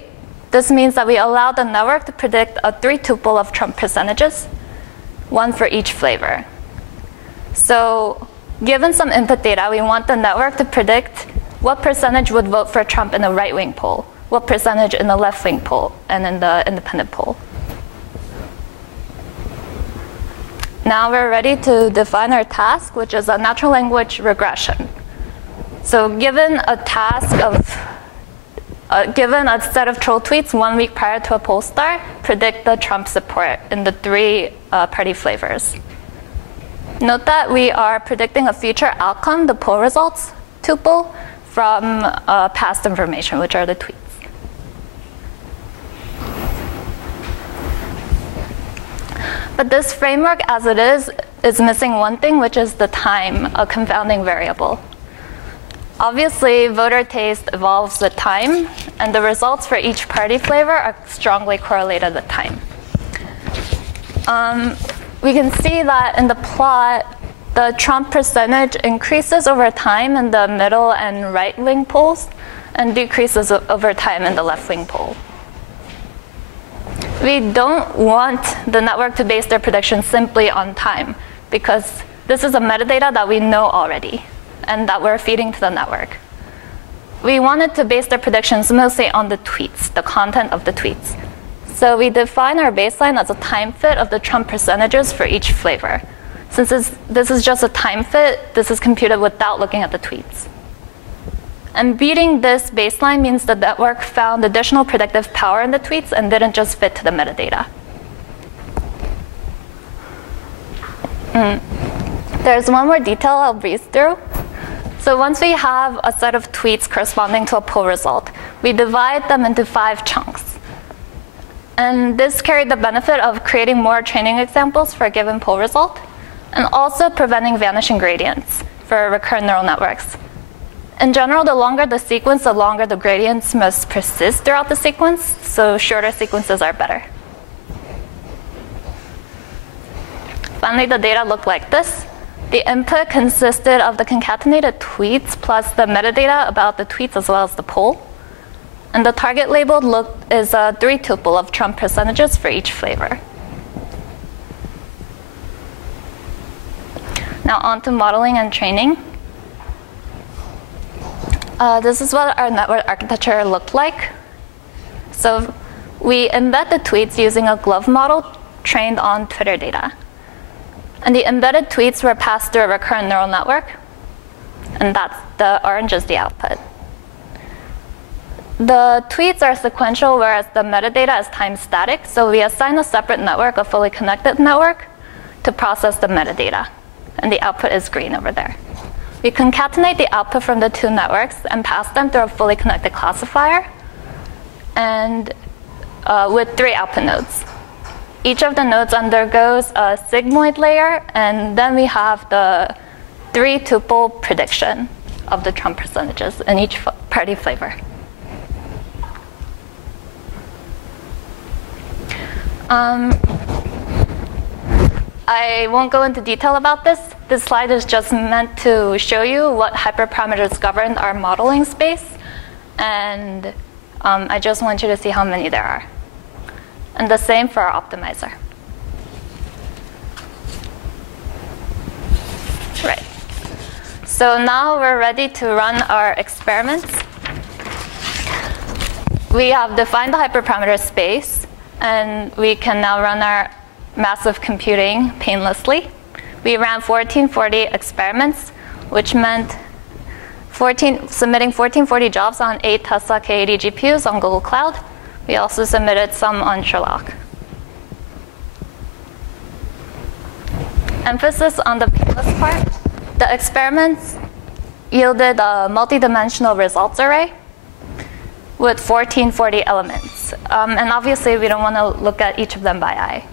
this means that we allow the network to predict a 3-tuple of Trump percentages, 1 for each flavor. So given some input data, we want the network to predict what percentage would vote for Trump in the right-wing poll, what percentage in the left-wing poll, and in the independent poll. Now we're ready to define our task, which is a natural language regression. So given a task of given a set of troll tweets 1 week prior to a poll start, predict the Trump support in the 3 party flavors. Note that we are predicting a future outcome, the poll results tuple, from past information, which are the tweets. But this framework, as it is missing one thing, which is the time, a confounding variable. Obviously, voter taste evolves with time, and the results for each party flavor are strongly correlated with time. We can see that in the plot, the Trump percentage increases over time in the middle and right-wing polls, and decreases over time in the left-wing poll. We don't want the network to base their predictions simply on time, because this is a metadata that we know already and that we're feeding to the network. We wanted to base their predictions mostly on the tweets, the content of the tweets. So we define our baseline as a time fit of the Trump percentages for each flavor. Since this is just a time fit, this is computed without looking at the tweets. And beating this baseline means the network found additional predictive power in the tweets and didn't just fit to the metadata. There's one more detail I'll breeze through. So once we have a set of tweets corresponding to a poll result, we divide them into 5 chunks. And this carried the benefit of creating more training examples for a given poll result, and also preventing vanishing gradients for recurrent neural networks. In general, the longer the sequence, the longer the gradients must persist throughout the sequence, so shorter sequences are better. Finally, the data looked like this. The input consisted of the concatenated tweets plus the metadata about the tweets as well as the poll. And the target labeled is a 3-tuple of Trump percentages for each flavor. Now on to modeling and training. This is what our network architecture looked like. So we embed the tweets using a glove model trained on Twitter data. And the embedded tweets were passed through a recurrent neural network, and that's the orange is the output. The tweets are sequential, whereas the metadata is time static, so we assign a separate network, a fully connected network, to process the metadata, and the output is green over there. We concatenate the output from the 2 networks and pass them through a fully connected classifier, and with 3 output nodes. Each of the nodes undergoes a sigmoid layer, and then we have the 3-tuple prediction of the Trump percentages in each party flavor. I won't go into detail about this. This slide is just meant to show you what hyperparameters govern our modeling space, and I just want you to see how many there are. And the same for our optimizer. Right. So now we're ready to run our experiments. We have defined the hyperparameter space, and we can now run our massive computing painlessly. We ran 1440 experiments, which meant submitting 1440 jobs on 8 Tesla K80 GPUs on Google Cloud. We also submitted some on Sherlock. Emphasis on the painless part. The experiments yielded a multi-dimensional results array. with 1440 elements. And obviously, we don't want to look at each of them by eye.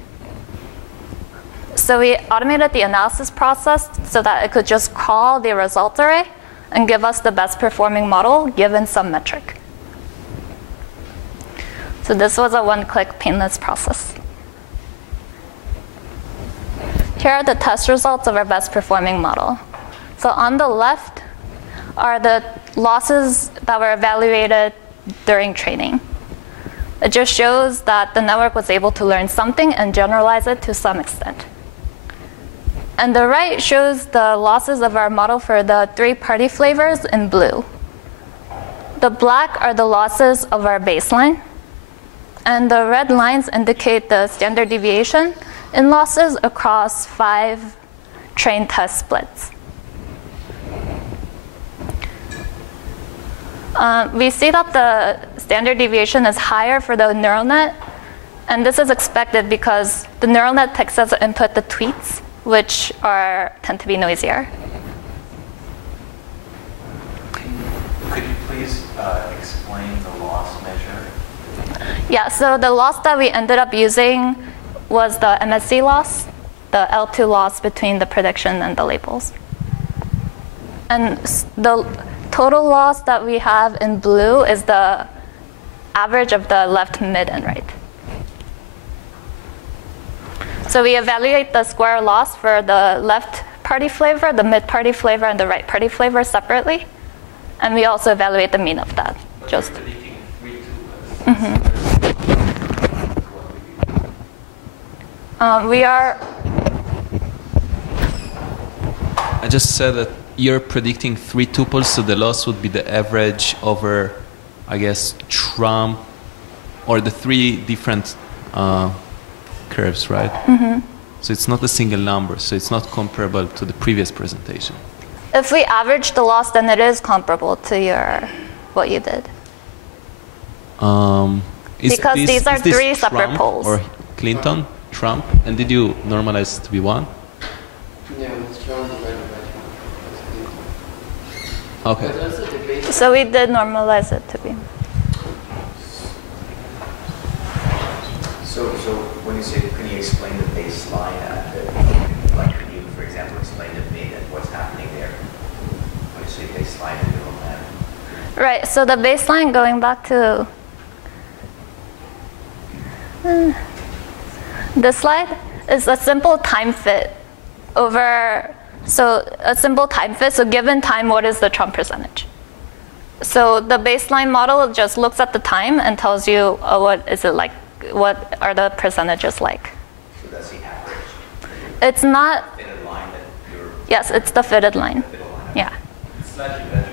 So we automated the analysis process so that it could just call the result array and give us the best performing model given some metric. So this was a one-click painless process. Here are the test results of our best performing model. So on the left are the losses that were evaluated during training. It just shows that the network was able to learn something and generalize it to some extent. And the right shows the losses of our model for the 3 party flavors in blue. The black are the losses of our baseline. And the red lines indicate the standard deviation in losses across 5 train test splits. We see that the standard deviation is higher for the neural net. And this is expected because the neural net takes as input the tweets, which tend to be noisier. Could you please explain the loss measure? Yeah, so the loss that we ended up using was the MSC loss, the L2 loss between the prediction and the labels. And the total loss that we have in blue is the average of the left, mid, and right. So we evaluate the square loss for the left party flavor, the mid party flavor, and the right party flavor separately. And we also evaluate the mean of that. Just. We are. I just said that you're predicting 3 tuples, so the loss would be the average over, I guess, Trump, or the 3 different curves, right? Mm-hmm. So it's not a single number, so it's not comparable to the previous presentation. If we average the loss, then it is comparable to what you did. Because these are 3 separate polls. Or Clinton, Trump, and did you normalize it to be 1? Yeah, it's Trump divided by Trump. Okay. So we did normalize it to be. So when you say, can you explain the baseline? Like, can you, for example, explain to me that what's happening there? When you say baseline in neural net. Right. So the baseline, going back to this slide, is a simple time fit over. So a simple time fit. So given time, what is the Trump percentage? So the baseline model just looks at the time and tells you what is it like. What are the percentages like? So that's the average. It's not. Fitted line that you're. Yes, it's the fitted line. Yeah. It's slightly better.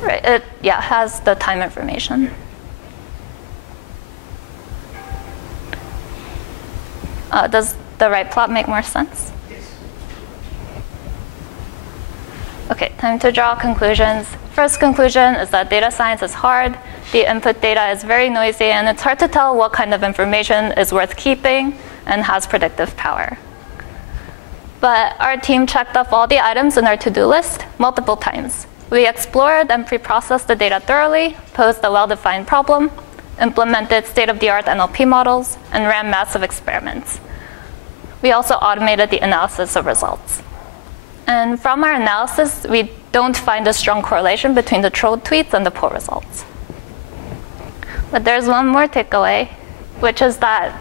Right. It has the time information. Does the right plot make more sense? Yes. Okay. Time to draw conclusions. First conclusion is that data science is hard. The input data is very noisy, and it's hard to tell what kind of information is worth keeping and has predictive power. But our team checked off all the items in our to-do list multiple times. We explored and pre-processed the data thoroughly, posed a well-defined problem, implemented state-of-the-art NLP models, and ran massive experiments. We also automated the analysis of results. And from our analysis, we don't find a strong correlation between the troll tweets and the poll results. But there's one more takeaway, which is that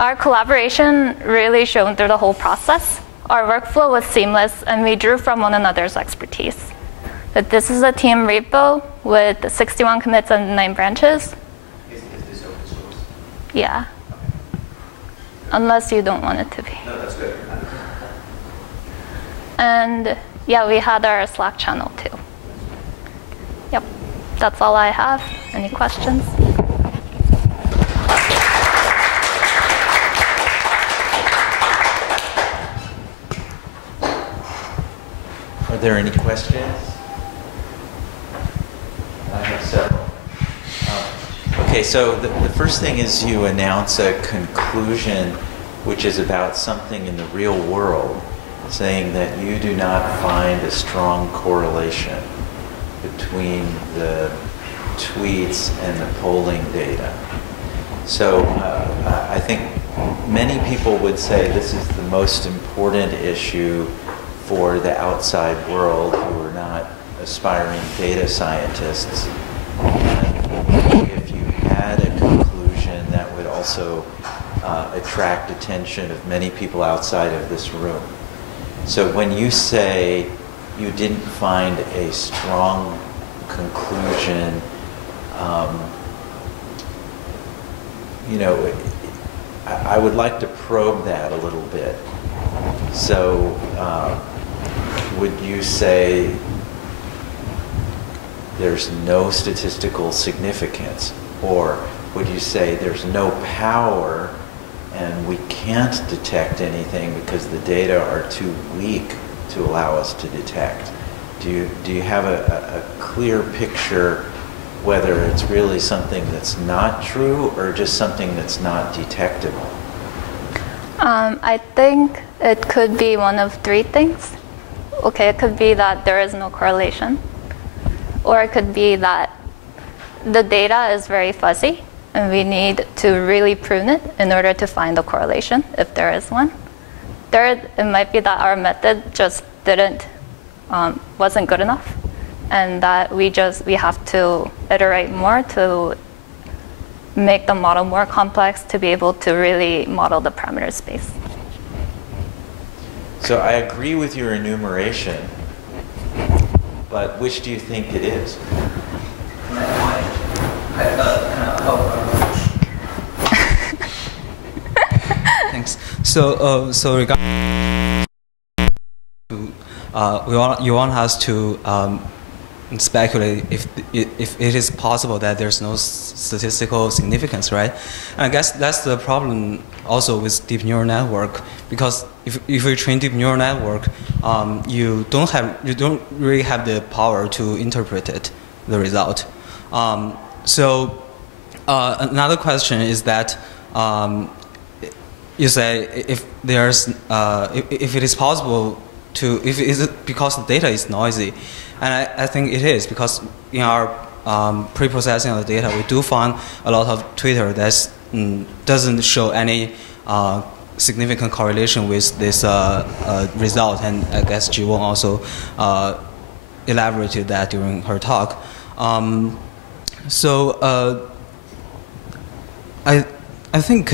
our collaboration really shone through the whole process. Our workflow was seamless, and we drew from one another's expertise. But this is a team repo with 61 commits and 9 branches. Is this open source? Yeah. Unless you don't want it to be. No, that's good. And yeah, we had our Slack channel too. Yep, that's all I have. Any questions? Are there any questions? I have several. Okay, so the first thing is you announce a conclusion which is about something in the real world, saying that you do not find a strong correlation between the tweets and the polling data. So I think many people would say this is the most important issue for the outside world who are not aspiring data scientists. And if you had a conclusion that would also attract attention of many people outside of this room. So when you say you didn't find a strong conclusion, you know, I would like to probe that a little bit. So would you say there's no statistical significance? Or would you say there's no power and we can't detect anything because the data are too weak to allow us to detect? Do you have a clear picture whether it's really something that's not true or just something that's not detectable? I think it could be one of three things. Okay, it could be that there is no correlation, or it could be that the data is very fuzzy and we need to really prune it in order to find the correlation, if there is one. Third, it might be that our method just wasn't good enough, and that we have to iterate more to make the model more complex to be able to really model the parameter space. So I agree with your enumeration, but which do you think it is? Thanks. So regarding you want us to speculate if it is possible that there's no statistical significance, right? And I guess that's the problem also with deep neural network, because if you train deep neural network, you don't really have the power to interpret it, the result. So another question is that you say if it is possible to, if it is because the data is noisy, and I think it is, because in our pre-processing of the data, we do find a lot of Twitter that doesn't show any significant correlation with this result, and I guess Ji-Won also elaborated that during her talk. I think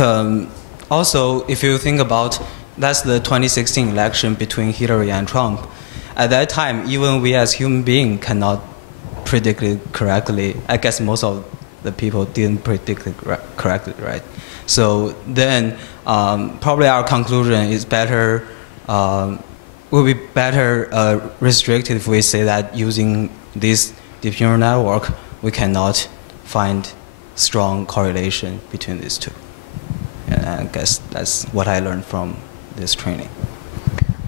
also, if you think about, that's the 2016 election between Hillary and Trump. At that time, even we as human beings cannot predict it correctly. I guess most of the people didn't predict it correctly, right? So then probably our conclusion is better, will be better restricted if we say that using this deep neural network, we cannot find strong correlation between these two. And I guess that's what I learned from this training.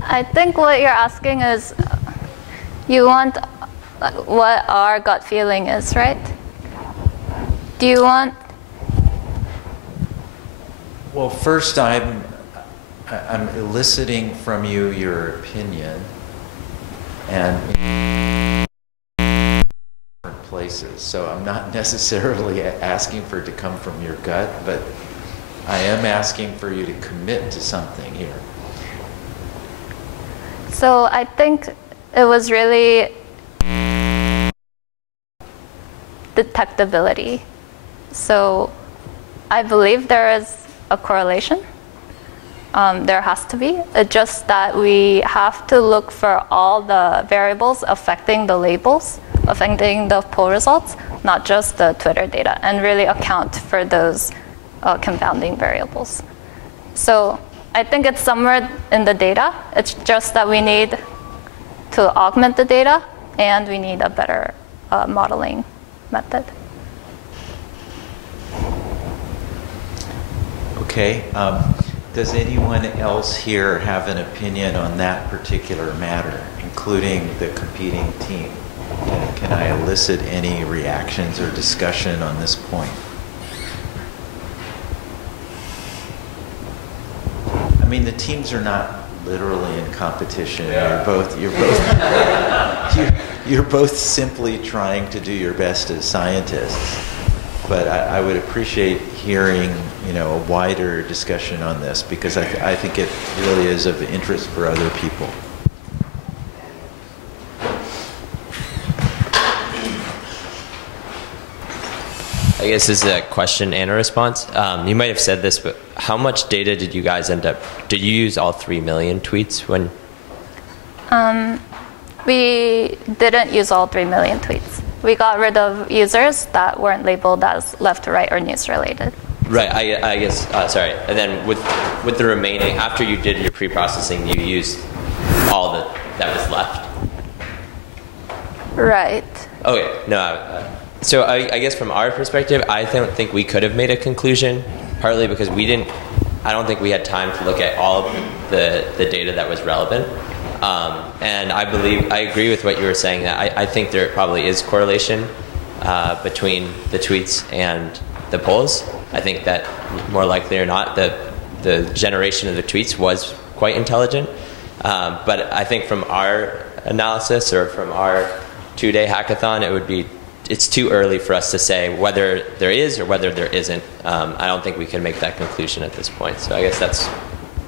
I think what you're asking is, you want what our gut feeling is, right? Do you want? Well, first I'm eliciting from you your opinion, and different places. So I'm not necessarily asking for it to come from your gut, but I am asking for you to commit to something here. So I think it was really detectability. So I believe there is a correlation. There has to be. It's just that we have to look for all the variables affecting the labels, affecting the poll results, not just the Twitter data, and really account for those confounding variables. So I think it's somewhere in the data. It's just that we need to augment the data, and we need a better modeling method. Okay. Does anyone else here have an opinion on that particular matter, including the competing team? Can I elicit any reactions or discussion on this point? I mean, the teams are not literally in competition. Yeah. You're both simply trying to do your best as scientists. But I would appreciate hearing, a wider discussion on this, because I think it really is of interest for other people. I guess this is a question and a response. You might have said this, but how much data did you guys did you use all 3 million tweets when? We didn't use all 3 million tweets. We got rid of users that weren't labeled as left, right, or news related. Right, I guess, sorry. And then with the remaining, after you did your pre-processing, you used all that was left? Right. Okay, no, so I guess from our perspective, I don't think we could have made a conclusion, partly because I don't think we had time to look at all of the data that was relevant. And I agree with what you were saying, that I think there probably is correlation between the tweets and the polls. I think that more likely or not, the generation of the tweets was quite intelligent. But I think from our analysis or from our 2-day hackathon, it's too early for us to say whether there is or whether there isn't. I don't think we can make that conclusion at this point. So I guess that's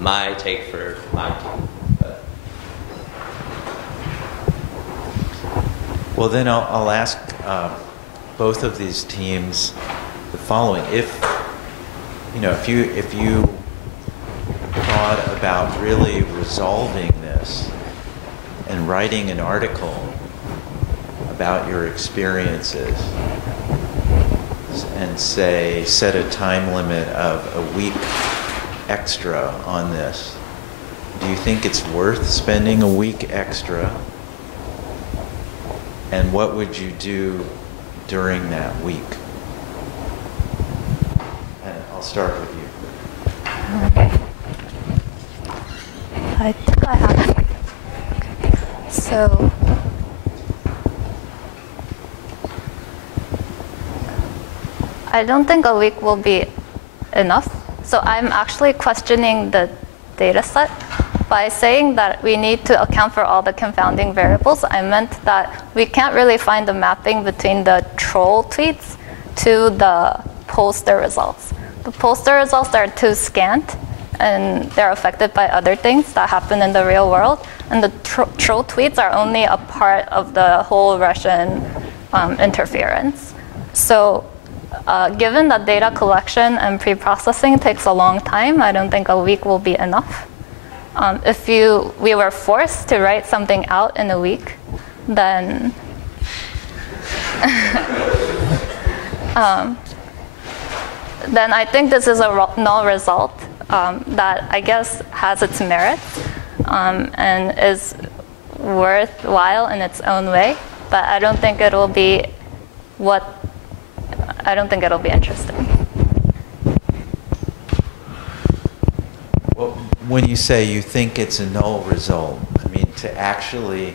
my take for my team. Well, then I'll ask both of these teams the following: if you thought about really resolving this and writing an article about your experiences, and set a time limit of a week extra on this, do you think it's worth spending a week extra? And what would you do during that week? And I'll start with you. Okay. I think I have. Okay. So, I don't think a week will be enough. So I'm actually questioning the data set. By saying that we need to account for all the confounding variables, I meant that we can't really find the mapping between the troll tweets to the pollster results. The pollster results are too scant, and they're affected by other things that happen in the real world. And the troll tweets are only a part of the whole Russian interference. So given that data collection and pre-processing takes a long time, I don't think a week will be enough. If we were forced to write something out in a week, then then I think this is a null result that I guess has its merits and is worthwhile in its own way. But I don't think it'll be interesting. Well, when you say you think it's a null result, I mean, to actually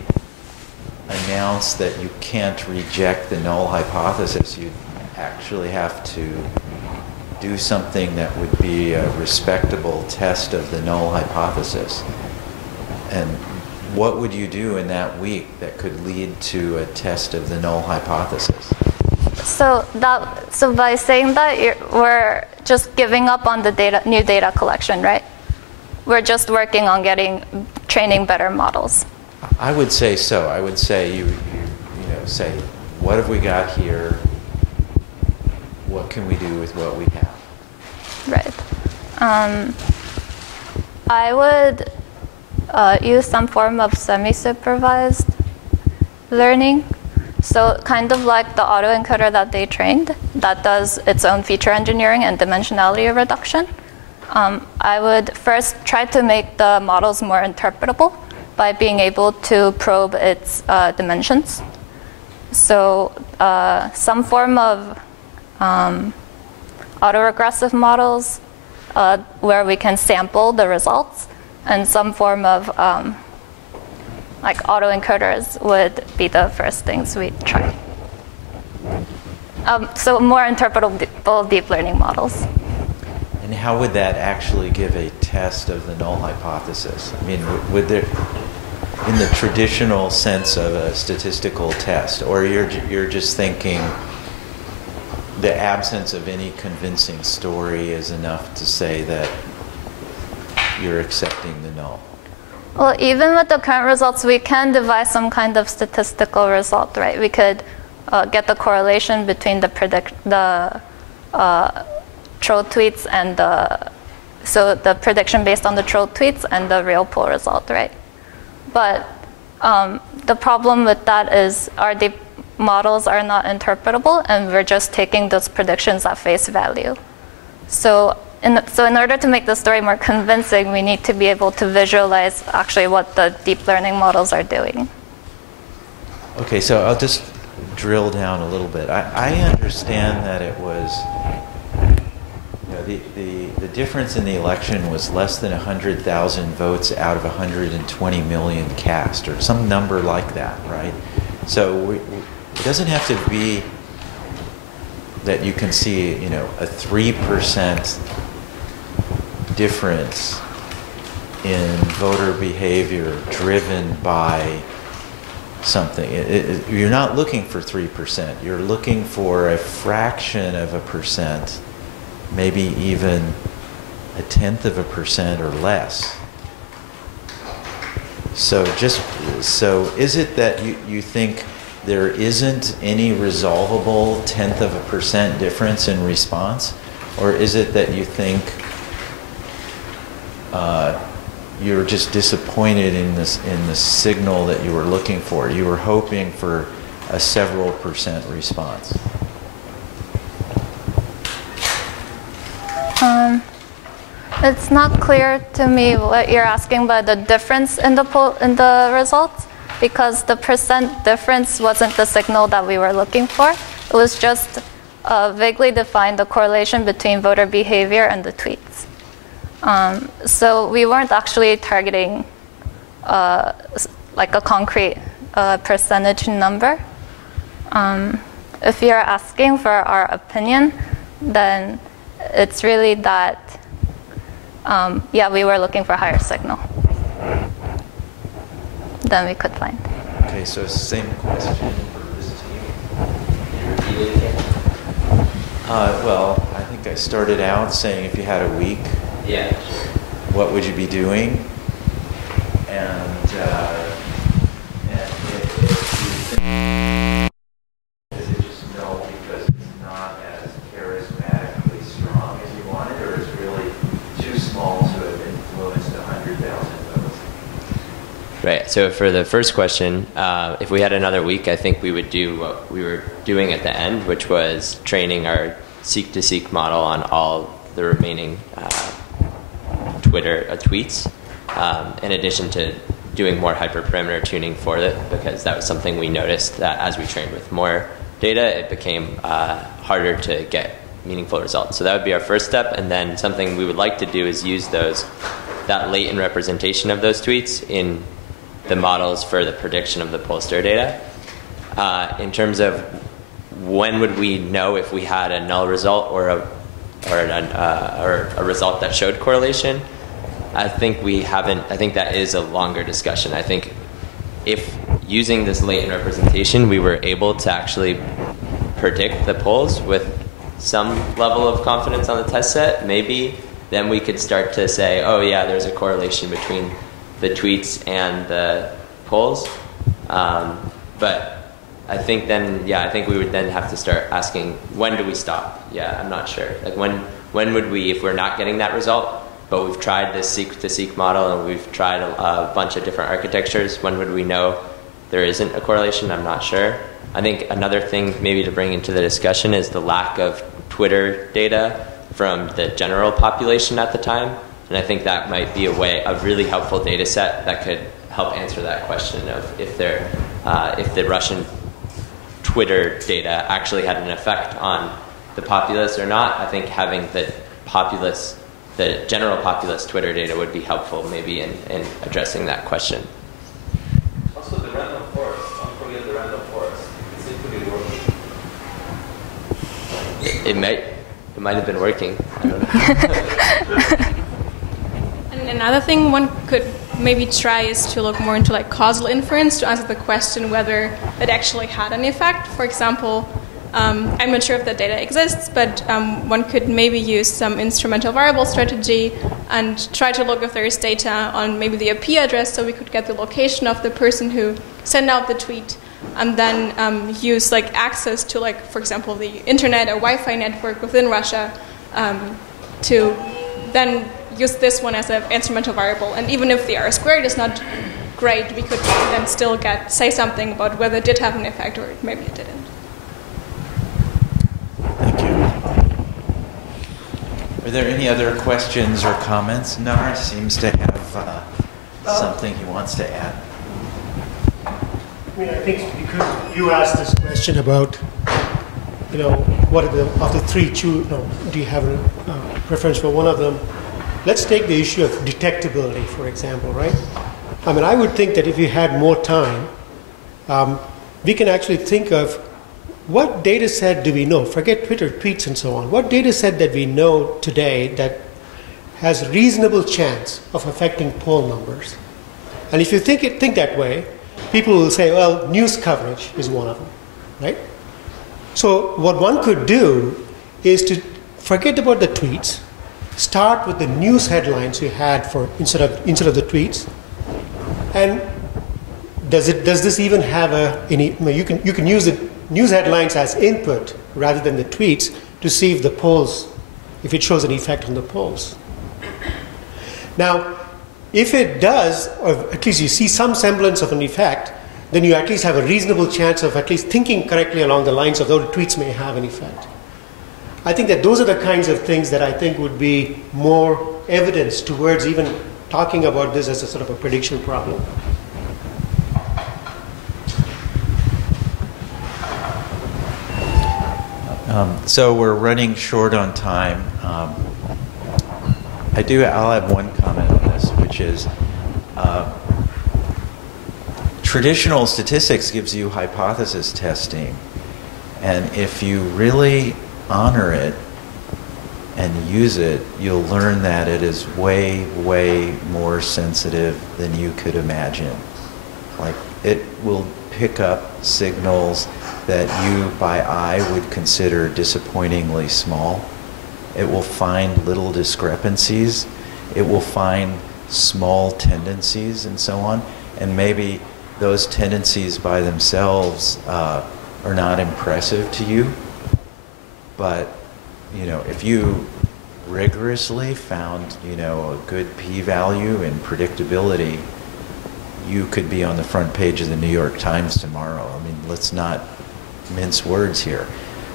announce that you can't reject the null hypothesis, you actually have to do something that would be a respectable test of the null hypothesis. And what would you do in that week that could lead to a test of the null hypothesis? So by saying that, we're just giving up on the new data collection, right? We're just working on training better models. I would say so. I would say you say, what have we got here? What can we do with what we have? Right. I would use some form of semi-supervised learning. So kind of like the autoencoder that they trained that does its own feature engineering and dimensionality reduction. I would first try to make the models more interpretable by being able to probe its dimensions. So some form of autoregressive models where we can sample the results, and some form of like autoencoders would be the first things we try. So more interpretable deep learning models. And how would that actually give a test of the null hypothesis? I mean, would there, in the traditional sense of a statistical test, or you're just thinking the absence of any convincing story is enough to say that you're accepting the null? Well, even with the current results, we can devise some kind of statistical result, right? We could get the correlation between the troll tweets and the prediction based on the troll tweets and the real poll result, right? But the problem with that is the models are not interpretable, and we're just taking those predictions at face value. So in order to make the story more convincing, we need to be able to visualize actually what the deep learning models are doing. Okay, so I'll just drill down a little bit. I understand that it was, you know, the difference in the election was less than 100,000 votes out of 120 million cast, or some number like that, right? So it doesn't have to be that you can see, you know, a 3% difference in voter behavior driven by something. You're not looking for 3%. You're looking for a fraction of a percent, maybe even 0.1% or less. So is it that you think there isn't any resolvable 0.1% difference in response, or is it that you think you're just disappointed in the signal that you were looking for? You were hoping for a several percent response. It's not clear to me what you're asking by the difference in the results, because the percent difference wasn't the signal that we were looking for. It was just vaguely defined the correlation between voter behavior and the tweets. So we weren't actually targeting like a concrete percentage number. If you're asking for our opinion, then it's really that, yeah, we were looking for a higher signal than we could find. Okay, so same question for this team. Can you repeat it again? Well, I think I started out saying if you had a week, yeah, sure, what would you be doing? And if you think, is it just no because it's not as charismatically strong as you wanted, or it's really too small to have influenced 100,000 votes? Right. So for the first question, if we had another week, I think we would do what we were doing at the end, which was training our seek-to-seek model on all the remaining Twitter tweets, in addition to doing more hyperparameter tuning for it, because that was something we noticed that as we trained with more data, it became harder to get meaningful results. So that would be our first step, and then something we would like to do is use that latent representation of those tweets in the models for the prediction of the pollster data. In terms of when would we know if we had a null result or a result that showed correlation, I think we haven't. I think that is a longer discussion. I think if using this latent representation, we were able to actually predict the polls with some level of confidence on the test set, maybe then we could start to say, oh yeah, there's a correlation between the tweets and the polls. But I think then, yeah, I think we would then have to start asking, when do we stop? Yeah, I'm not sure. Like when would we, if we're not getting that result, but we've tried this seek-to-seek model and we've tried a bunch of different architectures, when would we know there isn't a correlation? I'm not sure. I think another thing maybe to bring into the discussion is the lack of Twitter data from the general population at the time. And I think that might be a really helpful data set that could help answer that question of if the Russian Twitter data actually had an effect on the populace or not. I think having the general populace Twitter data would be helpful maybe in addressing that question. Also the random forest, don't forget the random forest. It seems to be working. It might. it might have been working. I don't know. And another thing one could maybe try is to look more into like causal inference to answer the question whether it actually had an effect. For example, I'm not sure if that data exists, but one could maybe use some instrumental variable strategy and try to look if there is data on maybe the IP address, so we could get the location of the person who sent out the tweet, and then use like access to, like, for example, the internet or Wi-Fi network within Russia to then use this one as an instrumental variable. And even if the R squared is not great, we could then still say something about whether it did have an effect or maybe it didn't. Thank you. Are there any other questions or comments? Nar seems to have something he wants to add. I mean, I think because you asked this question about, what are of the three do you have a preference for one of them? Let's take the issue of detectability, for example, right? I mean, I would think that if you had more time, we can actually think of what data set do we know? Forget Twitter tweets and so on. What data set that we know today that has reasonable chance of affecting poll numbers? And if you think that way, people will say, well, news coverage is one of them, right? So what one could do is to forget about the tweets, start with the news headlines you had instead of the tweets, and does this even have any? You can use the news headlines as input rather than the tweets to see if it shows an effect on the polls. Now, if it does, or at least you see some semblance of an effect, then you at least have a reasonable chance of at least thinking correctly along the lines of those tweets may have an effect. I think that those are the kinds of things that I think would be more evidence towards even talking about this as a sort of a prediction problem. So we're running short on time. I'll have one comment on this, which is traditional statistics gives you hypothesis testing. And if you really honor it and use it, you'll learn that it is way, way more sensitive than you could imagine. Like, it will pick up signals that you by eye would consider disappointingly small. It will find little discrepancies. It will find small tendencies and so on. And maybe those tendencies by themselves are not impressive to you. But, if you rigorously found, a good p-value and predictability, you could be on the front page of the New York Times tomorrow. I mean, let's not mince words here.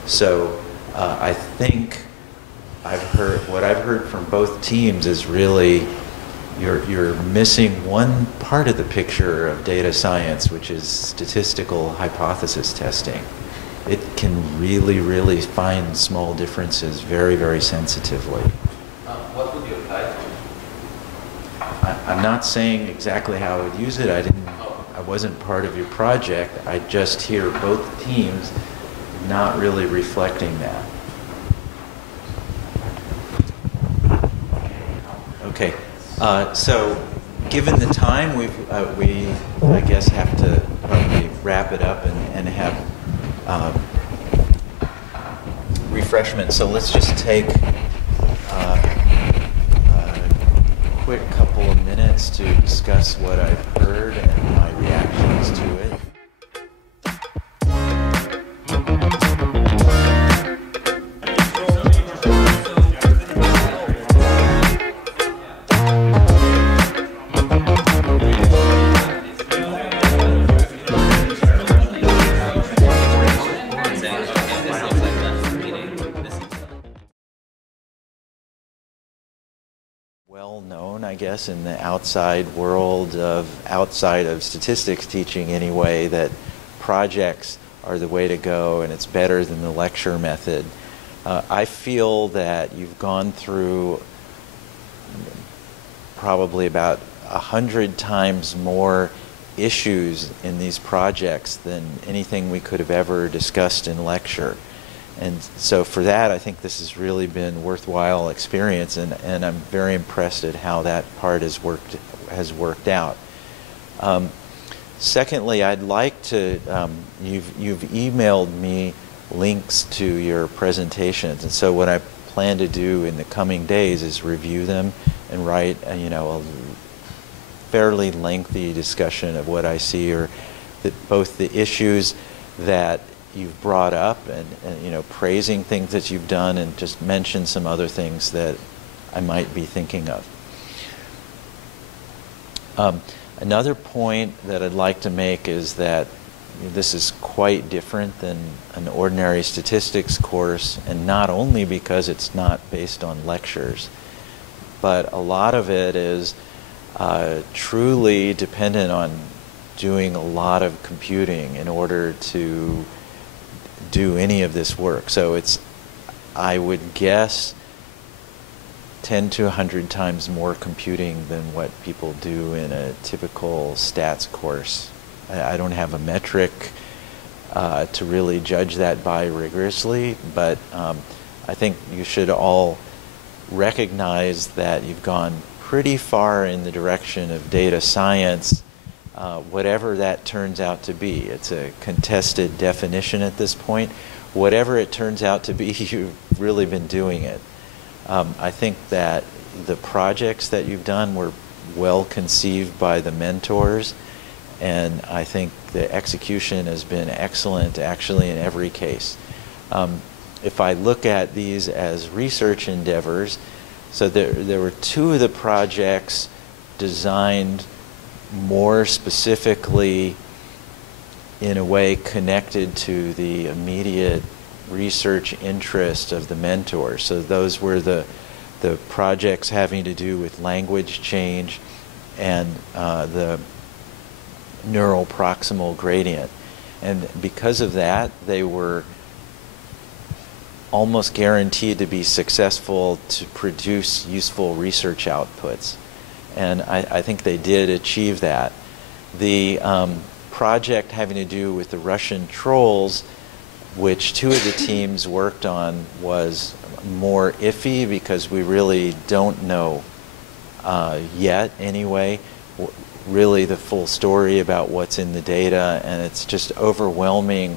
So I think what I've heard from both teams is really you're missing one part of the picture of data science, which is statistical hypothesis testing. It can really, really find small differences very, very sensitively. What would you apply to? I'm not saying exactly how I would use it. I wasn't part of your project. I just hear both teams not really reflecting that. Okay, so given the time, we I guess have to probably wrap it up and have refreshment. So let's just take a quick couple of minutes to discuss what I've heard and my reactions to it. Well known, I guess, in the outside world outside of statistics teaching anyway, that projects are the way to go and it's better than the lecture method. I feel that you've gone through probably about 100 times more issues in these projects than anything we could have ever discussed in lecture. And so for that, I think this has really been worthwhile experience, and I'm very impressed at how that part has worked out. Secondly, I'd like to, you've emailed me links to your presentations, and so what I plan to do in the coming days is review them and write, a fairly lengthy discussion of what I see, or both the issues that you've brought up and praising things that you've done, and just mention some other things that I might be thinking of. Another point that I'd like to make is that this is quite different than an ordinary statistics course, and not only because it's not based on lectures, but a lot of it is truly dependent on doing a lot of computing in order to do any of this work. So it's, I would guess, 10 to 100 times more computing than what people do in a typical stats course. I don't have a metric to really judge that by rigorously, but I think you should all recognize that you've gone pretty far in the direction of data science, whatever that turns out to be. It's a contested definition at this point. Whatever it turns out to be, you've really been doing it. I think that the projects that you've done were well conceived by the mentors, and I think the execution has been excellent actually in every case. If I look at these as research endeavors, so there were two of the projects designed more specifically in a way connected to the immediate research interest of the mentors. So those were the projects having to do with language change and the neural proximal gradient. And because of that, they were almost guaranteed to be successful to produce useful research outputs. And I think they did achieve that. The project having to do with the Russian trolls, which two of the teams worked on, was more iffy because we really don't know yet anyway really the full story about what's in the data, and it's just overwhelming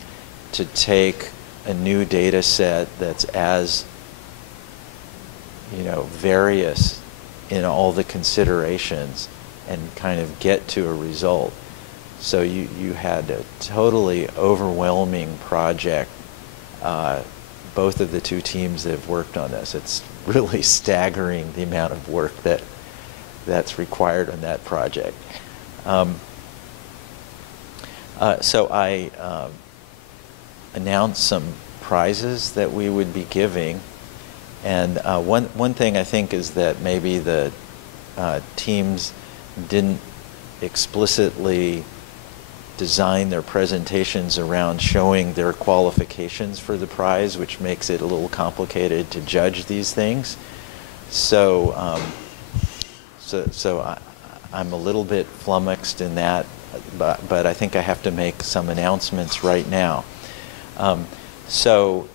to take a new data set that's as various in all the considerations and kind of get to a result. So you had a totally overwhelming project. Both of the two teams that have worked on this, it's really staggering the amount of work that's required on that project. So I announced some prizes that we would be giving, and one thing I think is that maybe the teams didn't explicitly design their presentations around showing their qualifications for the prize, which makes it a little complicated to judge these things. So, I'm a little bit flummoxed in that, but I think I have to make some announcements right now. So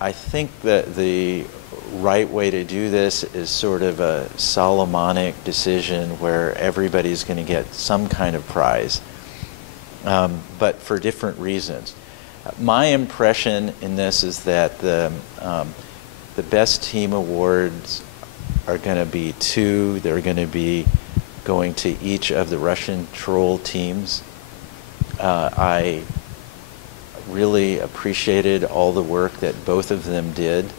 I think that the right way to do this is sort of a Solomonic decision where everybody's going to get some kind of prize, but for different reasons. My impression in this is that the best team awards are going to be two. They're going to be going to each of the Russian troll teams. I really appreciated all the work that both of them did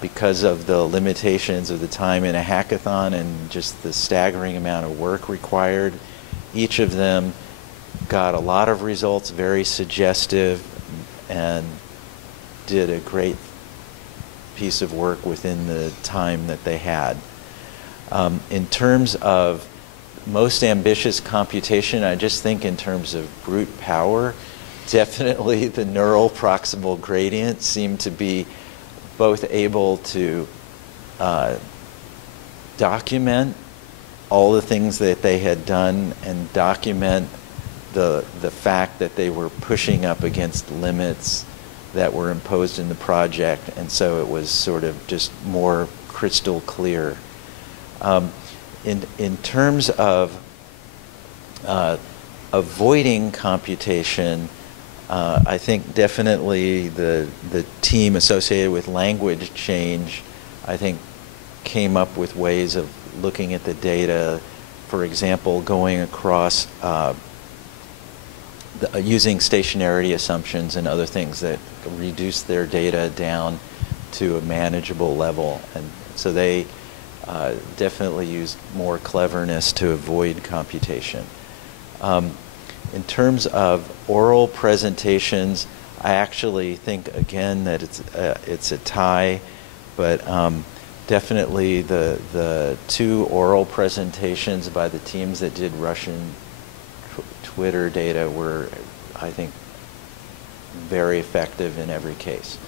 because of the limitations of the time in a hackathon and just the staggering amount of work required. Each of them got a lot of results, very suggestive, and did a great piece of work within the time that they had. In terms of most ambitious computation, I just think in terms of brute power, definitely the neural proximal gradient seemed to be both able to document all the things that they had done and document the fact that they were pushing up against limits that were imposed in the project, and so it was sort of just more crystal clear. In terms of avoiding computation, I think definitely the team associated with language change, I think, came up with ways of looking at the data. For example, going across using stationarity assumptions and other things that reduce their data down to a manageable level. And so they definitely used more cleverness to avoid computation. In terms of oral presentations, I actually think, again, that it's a tie, but definitely the two oral presentations by the teams that did Russian Twitter data were, I think, very effective in every case.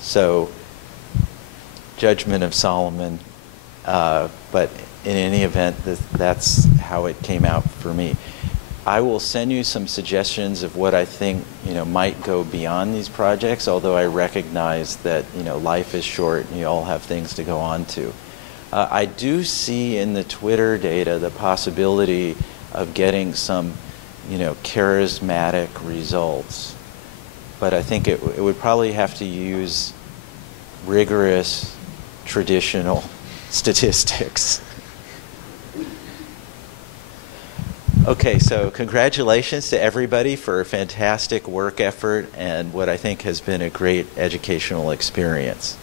So, judgment of Solomon, but in any event, that's how it came out for me. I will send you some suggestions of what I think might go beyond these projects, although I recognize that life is short and you all have things to go on to. I do see in the Twitter data the possibility of getting some charismatic results, but I think it would probably have to use rigorous traditional statistics. Okay, so congratulations to everybody for a fantastic work effort and what I think has been a great educational experience.